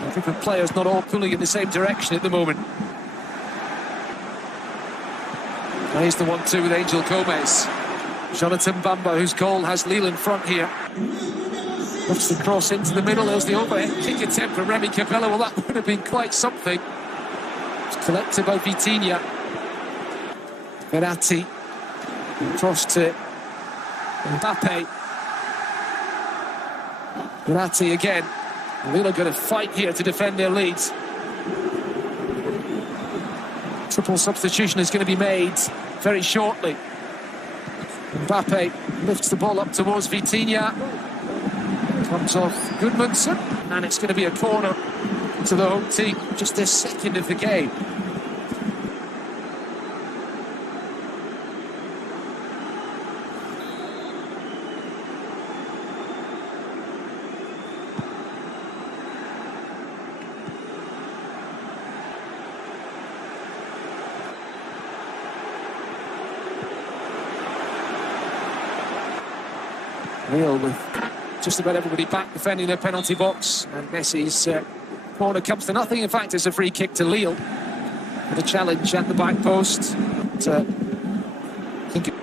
a group of players not all pulling in the same direction at the moment. And here's the 1-2 with Angel Gomez. Jonathan Bamba, whose goal has Lille in front here. Looks the cross into the middle. There's the overhead kick attempt from Remy Capello. Well, that would have been quite something. It's collected by Vitinha. Verratti. Cross to Mbappe. Verratti again. Lille are going to fight here to defend their leads. Triple substitution is going to be made very shortly. Mbappe lifts the ball up towards Vitinha. Comes off Goodmanson, and it's going to be a corner to the home team. Just this second of the game. Lille with just about everybody back defending their penalty box, and Messi's corner comes to nothing. In fact, it's a free kick to Lille with a challenge at the back post. I think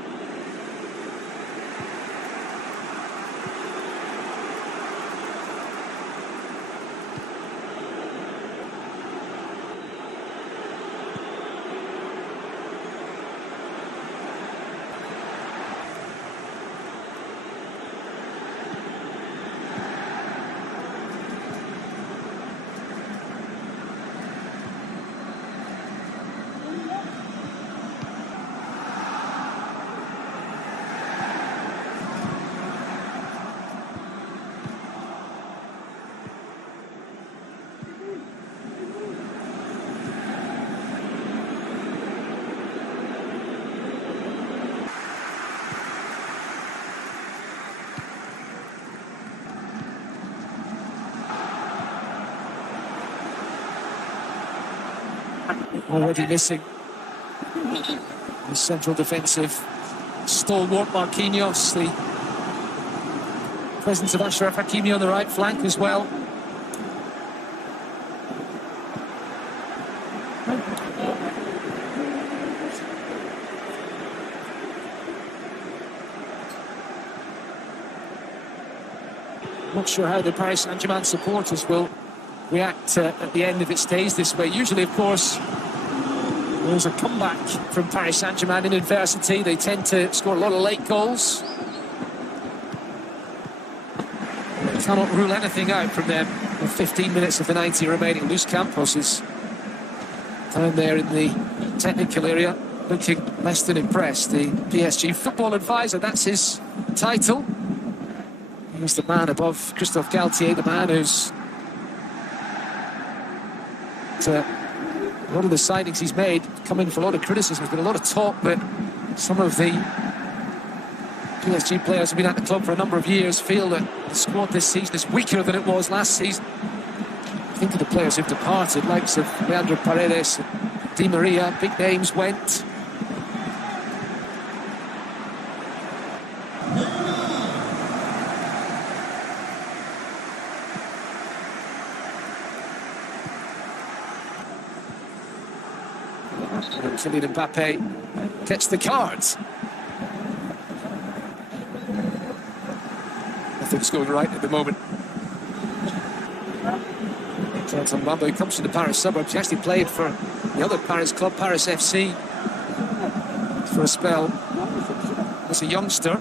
already missing the central defensive stalwart Marquinhos, the presence of Achraf Hakimi on the right flank as well. Not sure how the Paris Saint-Germain supporters will react at the end if it stays this way. Usually, of course, there's a comeback from Paris Saint-Germain in adversity. They tend to score a lot of late goals. cannot rule anything out from them. With 15 minutes of the 90 remaining. Luis Campos is down there in the technical area, looking less than impressed. The PSG football advisor, that's his title. He's the man above Christophe Galtier, the man who's... a lot of the signings he's made come in for a lot of criticism. There's been a lot of talk that some of the PSG players who've been at the club for a number of years feel that the squad this season is weaker than it was last season. Think of the players who've departed, likes of Leandro Paredes, Di Maria, big names went. And Kylian Mbappe gets the cards. Nothing's going right at the moment. Jonathan Bamba, who comes from the Paris suburbs, he actually played for the other Paris club, Paris FC, for a spell as a youngster.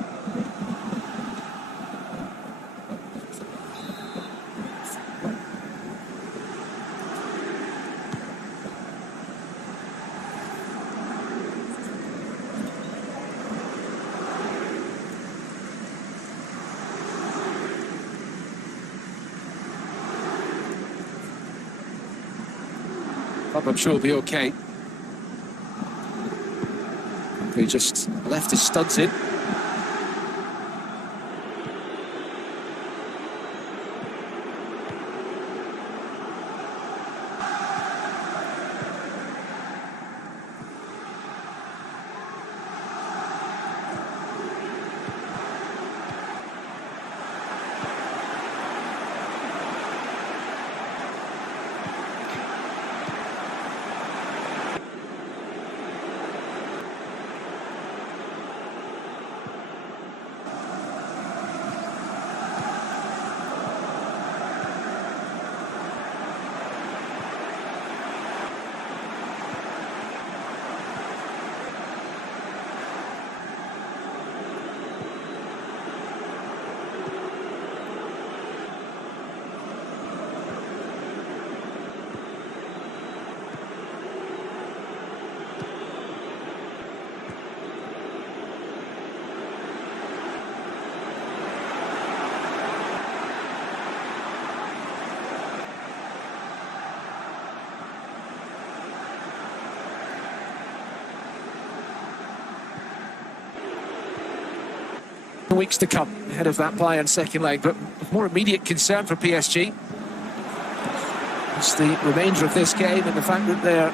I'm sure he'll be okay. He just left his studs in. Weeks to come ahead of that Bayern second leg, but more immediate concern for PSG is the remainder of this game and the fact that their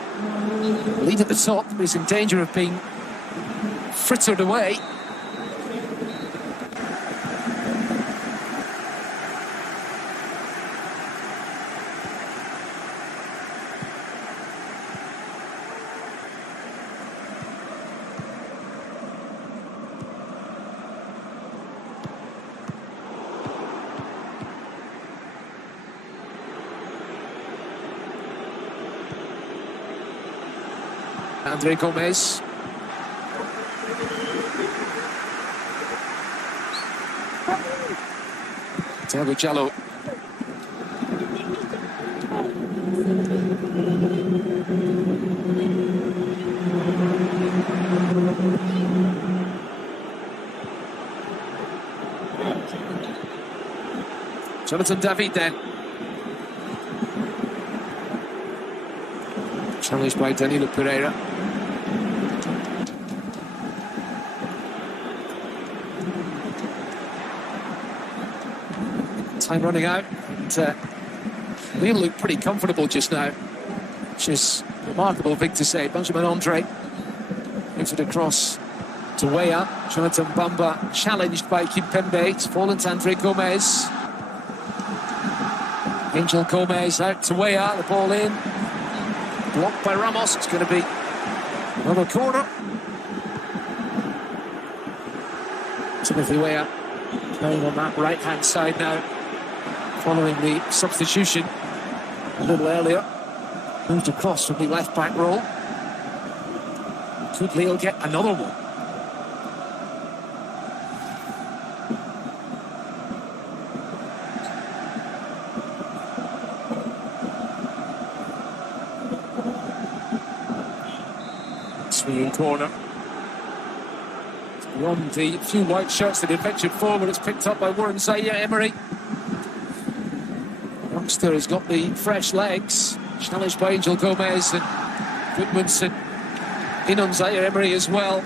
lead at the top is in danger of being frittered away. Andre Gomez. Thiago Jallo. Jonathan David then. Challenged by Danilo Pereira. Time running out, and Lille look pretty comfortable just now, which is remarkable thing to say. Benjamin Andre gives it across to Weah. Jonathan Bamba challenged by Kimpembe. It's fallen to Andre Gomez. Angel Gomez out to Weah. The ball in. Blocked by Ramos. It's going to be another corner. Timothy Weah playing on that right-hand side now, following the substitution a little earlier. Moved across from the left-back role. Could Lille get another one? corner. Beyond the few white shirts that had ventured forward, it's picked up by Warren Zaire-Emery. Youngster has got the fresh legs, challenged by Angel Gomez and Goodmanson in on Zaire-Emery as well.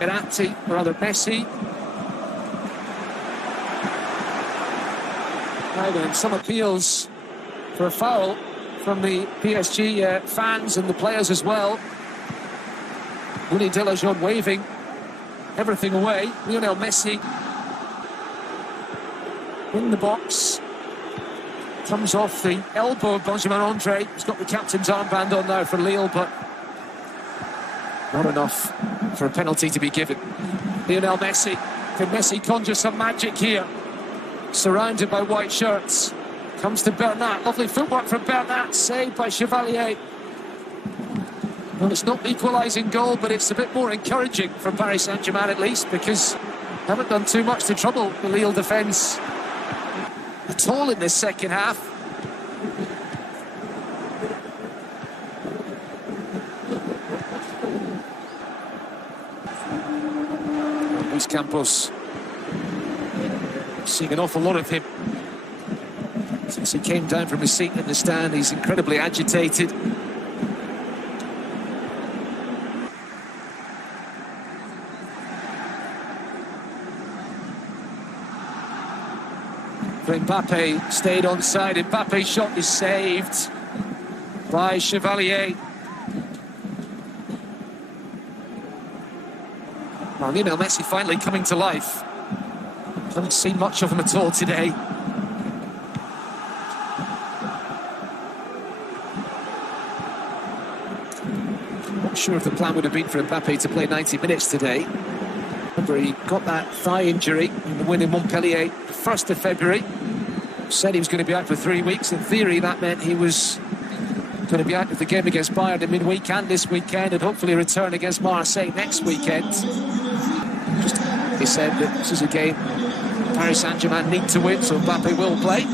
Verratti, rather Messi. Now then, some appeals for a foul from the PSG fans and the players as well. Willy Delajean waving everything away. Lionel Messi in the box. Comes off the elbow of Benjamin Andre. He's got the captain's armband on now for Lille, but not enough for a penalty to be given. Lionel Messi. Can Messi conjure some magic here? Surrounded by white shirts. Comes to Bernat. Lovely footwork from Bernat. Saved by Chevalier. Well, it's not the equalising goal, but it's a bit more encouraging for Paris Saint-Germain at least, because they haven't done too much to trouble the Lille defence at all in this second half. Luis Campos, seeing an awful lot of him since he came down from his seat in the stand. He's incredibly agitated. Mbappe stayed onside. Mbappe's shot is saved by Chevalier. Well, Lionel Messi finally coming to life. Haven't seen much of him at all today. Not sure if the plan would have been for Mbappe to play 90 minutes today. Remember, he got that thigh injury in the win in Montpellier the 1st of February. Said he was going to be out for 3 weeks. In theory, that meant he was going to be out of the game against Bayern in midweek and this weekend, and hopefully return against Marseille next weekend. He said that this is a game Paris Saint-Germain need to win, so Mbappe will play.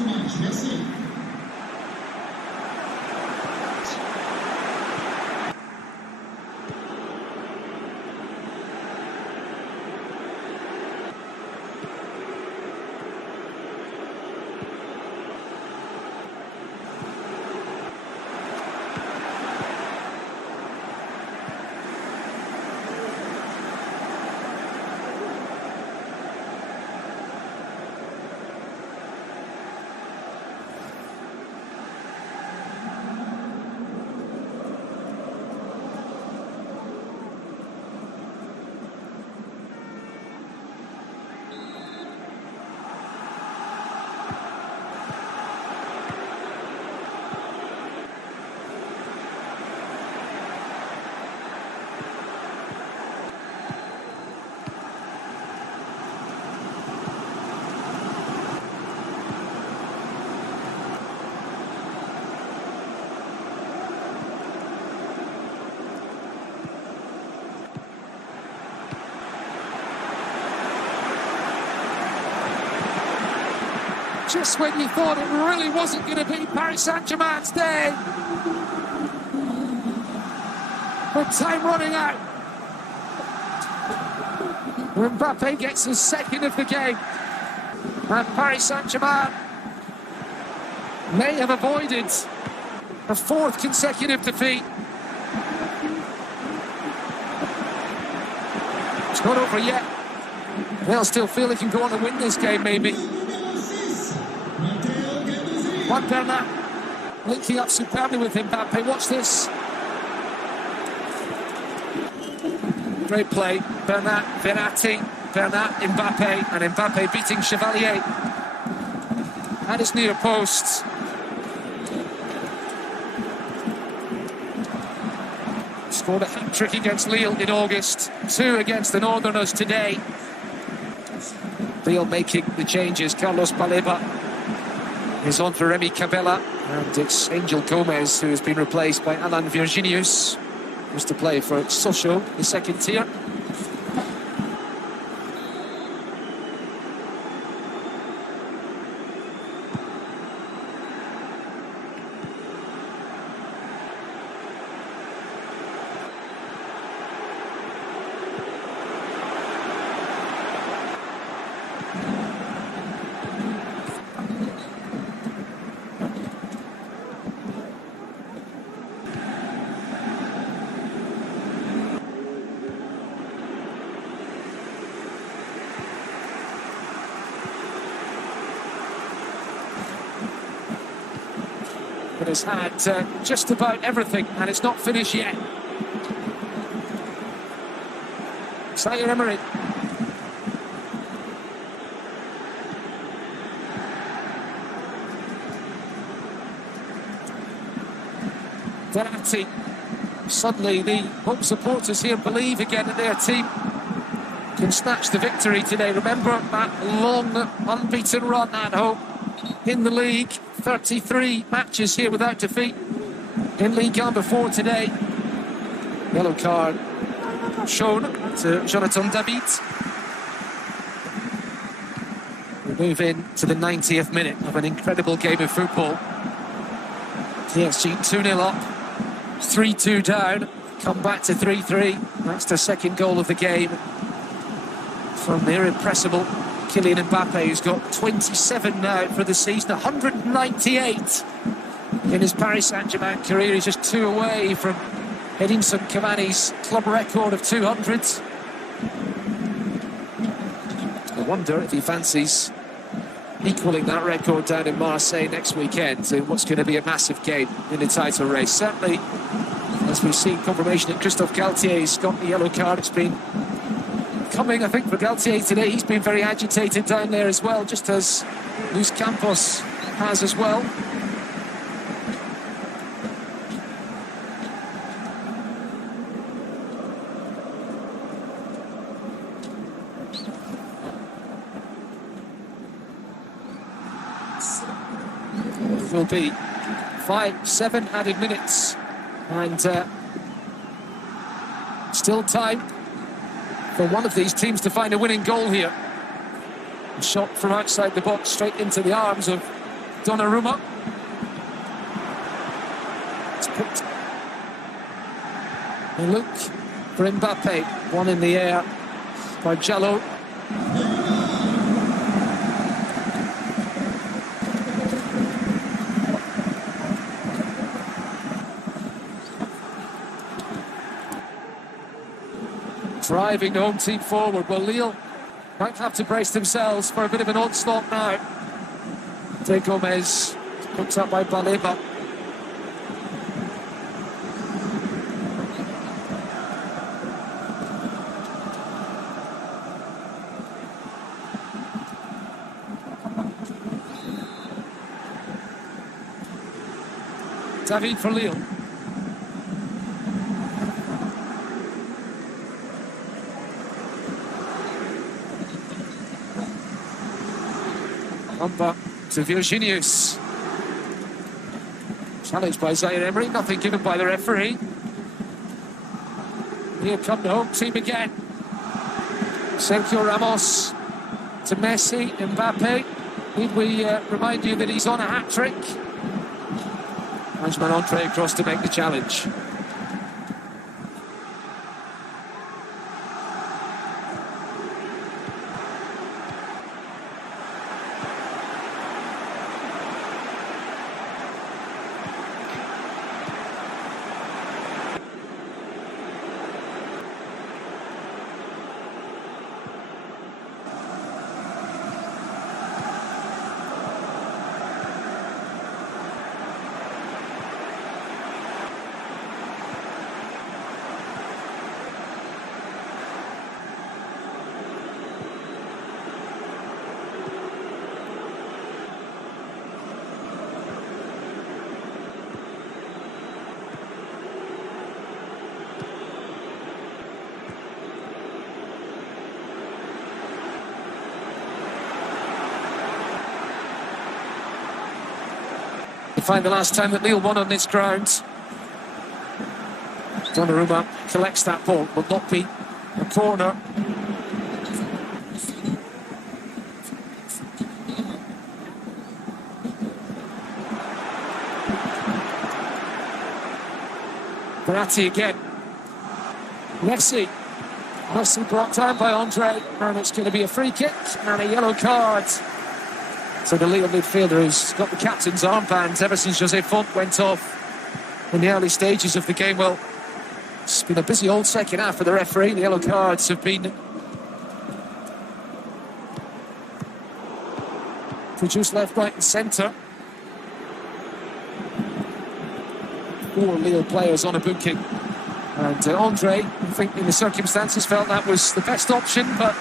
just when you thought it really wasn't going to be Paris Saint-Germain's day. But time running out. Mbappe gets his second of the game. And Paris Saint-Germain may have avoided a fourth consecutive defeat. It's not over yet. They'll still feel they can go on and win this game, maybe. Juan Bernat linking up superbly with Mbappe. Watch this. Great play. Bernat, Verratti, Bernat, Mbappe, and Mbappe beating Chevalier at his near post. Scored a hat-trick against Lille in August, 2 against the Northerners today. Lille making the changes. Carlos Baleba is on for Remy Cabella, and it's Angel Gomez who has been replaced by Alain Virginius, who's to play for Sochaux, the second tier. But has had just about everything, and it's not finished yet. Zaire Emery. Verratti. Suddenly the home supporters here believe again that their team can snatch the victory today. Remember that long unbeaten run at home in the league. 33 matches here without defeat in Ligue-1 before today. Yellow card shown to Jonathan David. We move in to the 90th minute of an incredible game of football. PSG 2-0 up, 3-2 down, come back to 3-3. That's the second goal of the game from the irrepressible Kylian Mbappe, who's got 27 now for the season, 198 in his Paris Saint-Germain career. He's just 2 away from Edinson Cavani's club record of 200s. I wonder if he fancies equalling that record down in Marseille next weekend in what's going to be a massive game in the title race. Certainly, as we've seen confirmation that Christophe Galtier's got the yellow card. It's been coming, I think, for Galtier today. He's been very agitated down there as well, just as Luis Campos has as well. It will be 5-7 added minutes, and still time for one of these teams to find a winning goal here. A shot from outside the box straight into the arms of Donnarumma. It's picked. A look for Mbappe. One in the air by Jallo. Driving the home team forward. Well, Lille might have to brace themselves for a bit of an onslaught now. De Gomez picked up by Baleba. David for Lille. Umba to Virginius. Challenged by Zaire Emery, nothing given by the referee. Here come the home team again. Sergio Ramos to Messi, Mbappe. Need we remind you that he's on a hat-trick? Manchman Andre across to make the challenge. Find the last time that Lille won on this ground. Donnarumma collects that ball, will not be a corner. Verratti again. Messi blocked down by Andre, and it's going to be a free kick and a yellow card. So the Lille midfielder who's got the captain's armband ever since Jose Font went off in the early stages of the game. Well, it's been a busy old second half for the referee. The yellow cards have been produced left, right and centre. 4 Lille players on a booking. And Andre, I think in the circumstances, felt that was the best option, but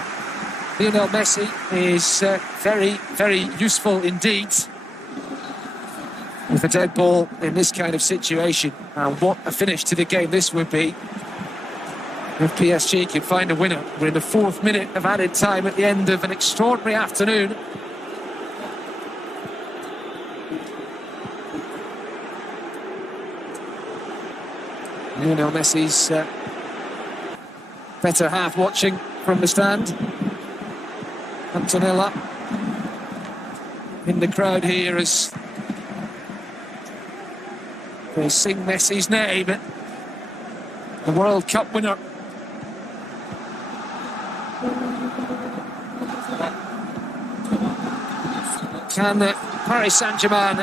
Lionel Messi is very, very useful indeed with a dead ball in this kind of situation. And what a finish to the game this would be if PSG could find a winner. We're in the 4th minute of added time at the end of an extraordinary afternoon. Lionel Messi's better half watching from the stand. Antonella in the crowd here as they sing Messi's name, the World Cup winner. Can Paris Saint-Germain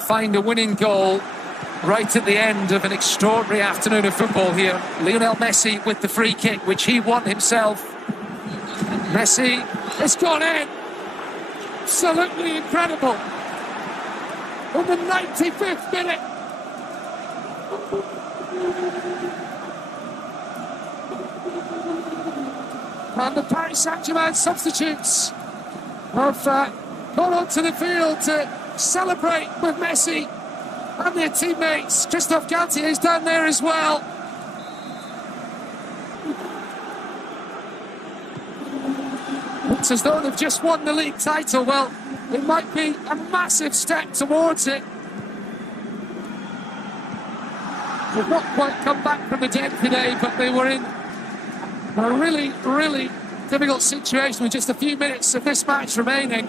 find a winning goal right at the end of an extraordinary afternoon of football here? Lionel Messi with the free kick, which he won himself. Messi, it's gone in. Absolutely incredible. In the 95th minute. And the Paris Saint-Germain substitutes have gone onto the field to celebrate with Messi and their teammates. Christophe Galtier is down there as well. It's as though they've just won the league title. Well, it might be a massive step towards it. They've not quite come back from the dead today, but they were in a really, really difficult situation with just a few minutes of this match remaining.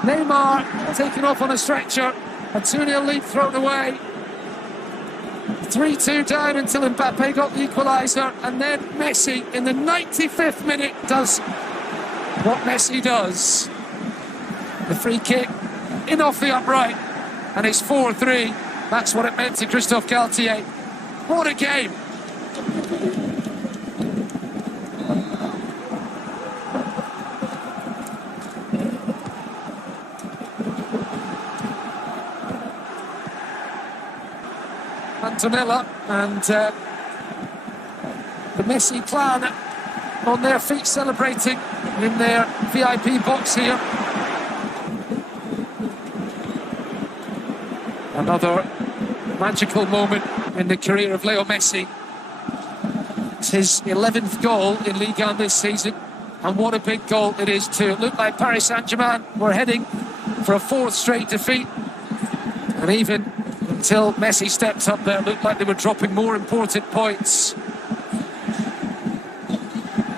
Neymar taken off on a stretcher, a 2-0 lead thrown away. 3-2 down until Mbappe got the equaliser, and then Messi in the 95th minute does what Messi does. The free kick in off the upright, and it's 4-3. That's what it meant to Christophe Galtier. What a game! Antonella and the Messi clan on their feet celebrating in their VIP box here. Another magical moment in the career of Leo Messi. It's his 11th goal in Ligue-1 this season, and what a big goal it is too. It looked like Paris Saint-Germain were heading for a 4th straight defeat, and even until Messi stepped up there, it looked like they were dropping more important points.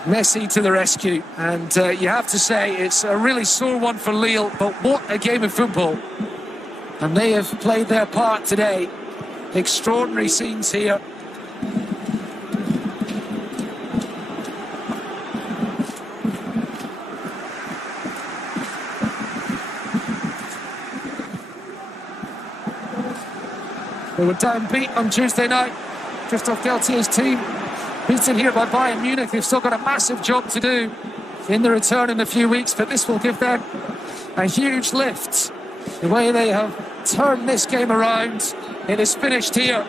Messi to the rescue, and you have to say it's a really sore one for Lille, but what a game of football. And they have played their part today. Extraordinary scenes here. They were downbeat on Tuesday night. Christophe Galtier's team beaten here by Bayern Munich. They've still got a massive job to do in the return in a few weeks, but this will give them a huge lift. The way they have turned this game around, it is finished here.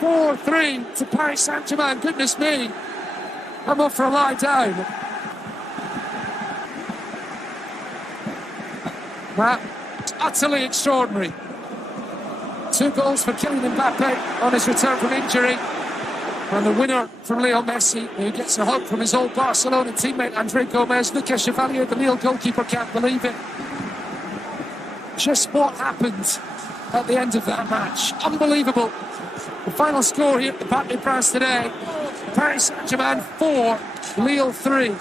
4-3 to Paris Saint-Germain. Goodness me, I'm up for a lie down. That utterly extraordinary. 2 goals for Kylian Mbappe on his return from injury. And the winner from Leo Messi, who gets a hug from his old Barcelona teammate Andre Gomez. Lucas Chevalier, the Lille goalkeeper, can't believe it. Just what happened at the end of that match. Unbelievable. The final score here at the Parc des Princes today. Paris Saint-Germain 4, Lille 3.